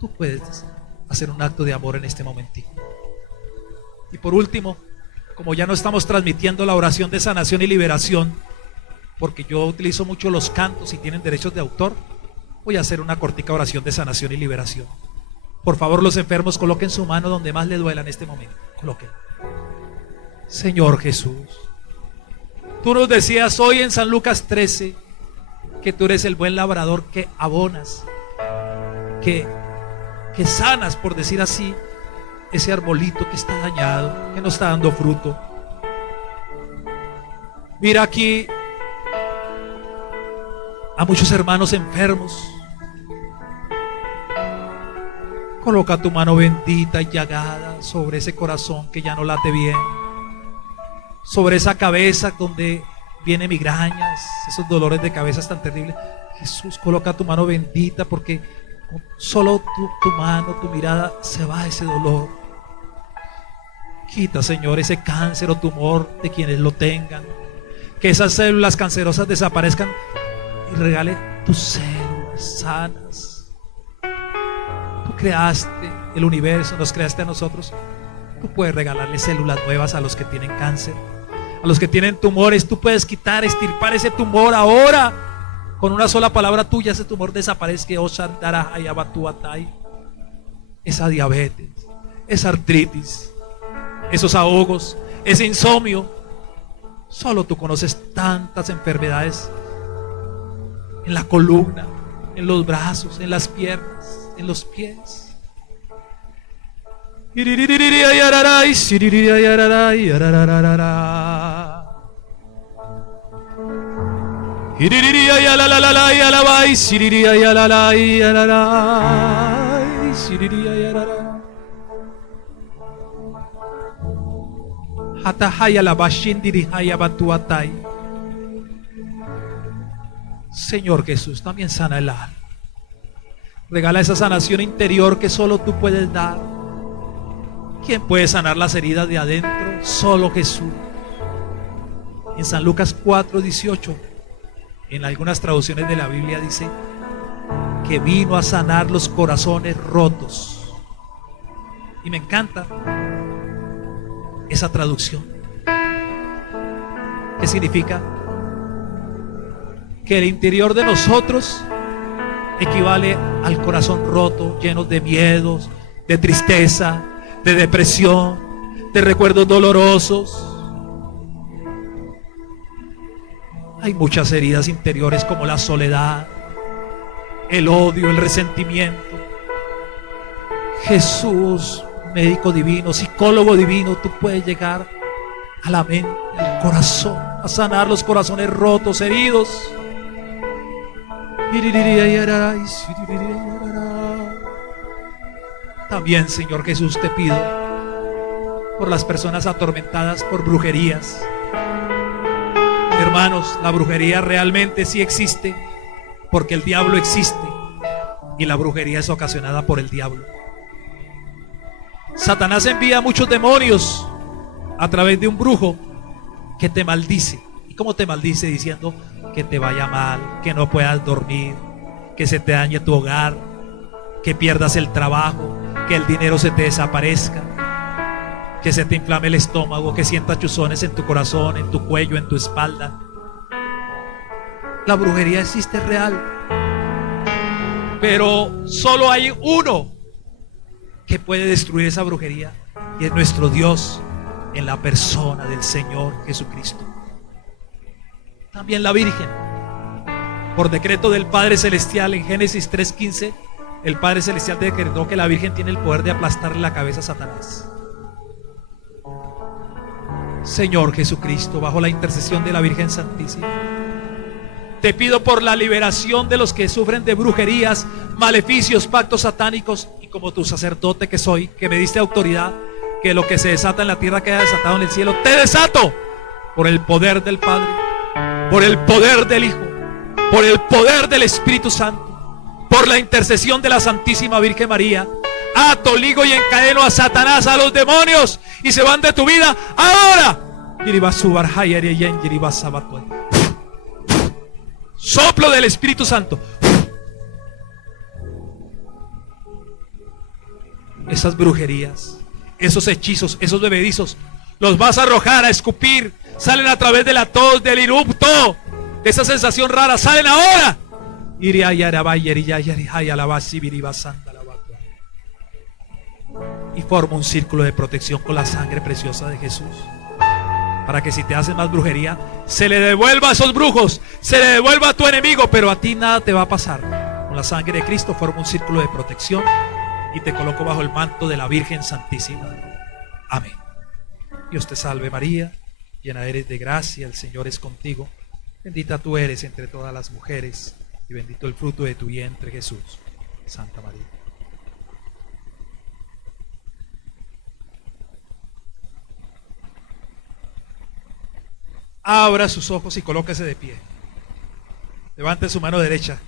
tú puedes hacer un acto de amor en este momentito. Y por último, como ya no estamos transmitiendo la oración de sanación y liberación, porque yo utilizo mucho los cantos y tienen derechos de autor, voy a hacer una cortica oración de sanación y liberación. Por favor, los enfermos, coloquen su mano donde más le duela en este momento. Coloquen. Señor Jesús, tú nos decías hoy en San Lucas 13 que tú eres el buen labrador que abonas, que sanas, por decir así, ese arbolito que está dañado, que no está dando fruto. Mira aquí a muchos hermanos enfermos. Coloca tu mano bendita y llagada sobre ese corazón que ya no late bien, sobre esa cabeza donde vienen migrañas, esos dolores de cabeza tan terribles. Jesús, coloca tu mano bendita, porque con solo tu mano, tu mirada, se va ese dolor. Quita, Señor, ese cáncer o tumor de quienes lo tengan, que esas células cancerosas desaparezcan y regale tus células sanas. Tú creaste el universo, nos creaste a nosotros. Tú puedes regalarle células nuevas a los que tienen cáncer, a los que tienen tumores. Tú puedes quitar, extirpar ese tumor ahora. Con una sola palabra tuya ese tumor desaparezca. Esa diabetes, esa artritis, esos ahogos, ese insomnio. Solo tú conoces tantas enfermedades en la columna, en los brazos, en las piernas, en los pies. Señor Jesús, también sana el alma. Regala esa sanación interior que solo tú puedes dar. ¿Quién puede sanar las heridas de adentro? Solo Jesús. En San Lucas 4:18, en algunas traducciones de la Biblia dice que vino a sanar los corazones rotos. Y me encanta esa traducción. ¿Qué significa? Que el interior de nosotros equivale al corazón roto, lleno de miedos, de tristeza, de depresión, de recuerdos dolorosos. Hay muchas heridas interiores como la soledad, el odio, el resentimiento. Jesús, médico divino, psicólogo divino, tú puedes llegar a la mente, al corazón, a sanar los corazones rotos, heridos. También, Señor Jesús, te pido por las personas atormentadas por brujerías. Hermanos, la brujería realmente sí existe, porque el diablo existe y la brujería es ocasionada por el diablo. Satanás envía a muchos demonios a través de un brujo que te maldice. ¿Y cómo te maldice? Diciendo que te vaya mal, que no puedas dormir, que se te dañe tu hogar, que pierdas el trabajo, que el dinero se te desaparezca, que se te inflame el estómago, que sientas chuzones en tu corazón, en tu cuello, en tu espalda. La brujería existe, real, pero solo hay uno que puede destruir esa brujería, y es nuestro Dios en la persona del Señor Jesucristo. También la Virgen, por decreto del Padre Celestial, en Génesis 3:15, el Padre Celestial decretó que la Virgen tiene el poder de aplastarle la cabeza a Satanás. Señor Jesucristo, bajo la intercesión de la Virgen Santísima, te pido por la liberación de los que sufren de brujerías, maleficios, pactos satánicos, y como tu sacerdote que soy, que me diste autoridad, que lo que se desata en la tierra queda desatado en el cielo, te desato por el poder del Padre, por el poder del Hijo, por el poder del Espíritu Santo, por la intercesión de la Santísima Virgen María. Ato, ligo y encadeno a Satanás, a los demonios, y se van de tu vida ahora. Soplo del Espíritu Santo. Esas brujerías, esos hechizos, esos bebedizos, los vas a arrojar, a escupir. Salen a través de la tos, del erupto, de esa sensación rara. Salen ahora. Y forma un círculo de protección con la sangre preciosa de Jesús, para que si te hacen más brujería, se le devuelva a esos brujos, se le devuelva a tu enemigo, pero a ti nada te va a pasar. Con la sangre de Cristo forma un círculo de protección y te coloco bajo el manto de la Virgen Santísima. Amén. Dios te salve María, llena eres de gracia, el Señor es contigo. Bendita tú eres entre todas las mujeres y bendito el fruto de tu vientre Jesús. Santa María. Abra sus ojos y colóquese de pie. Levante su mano derecha.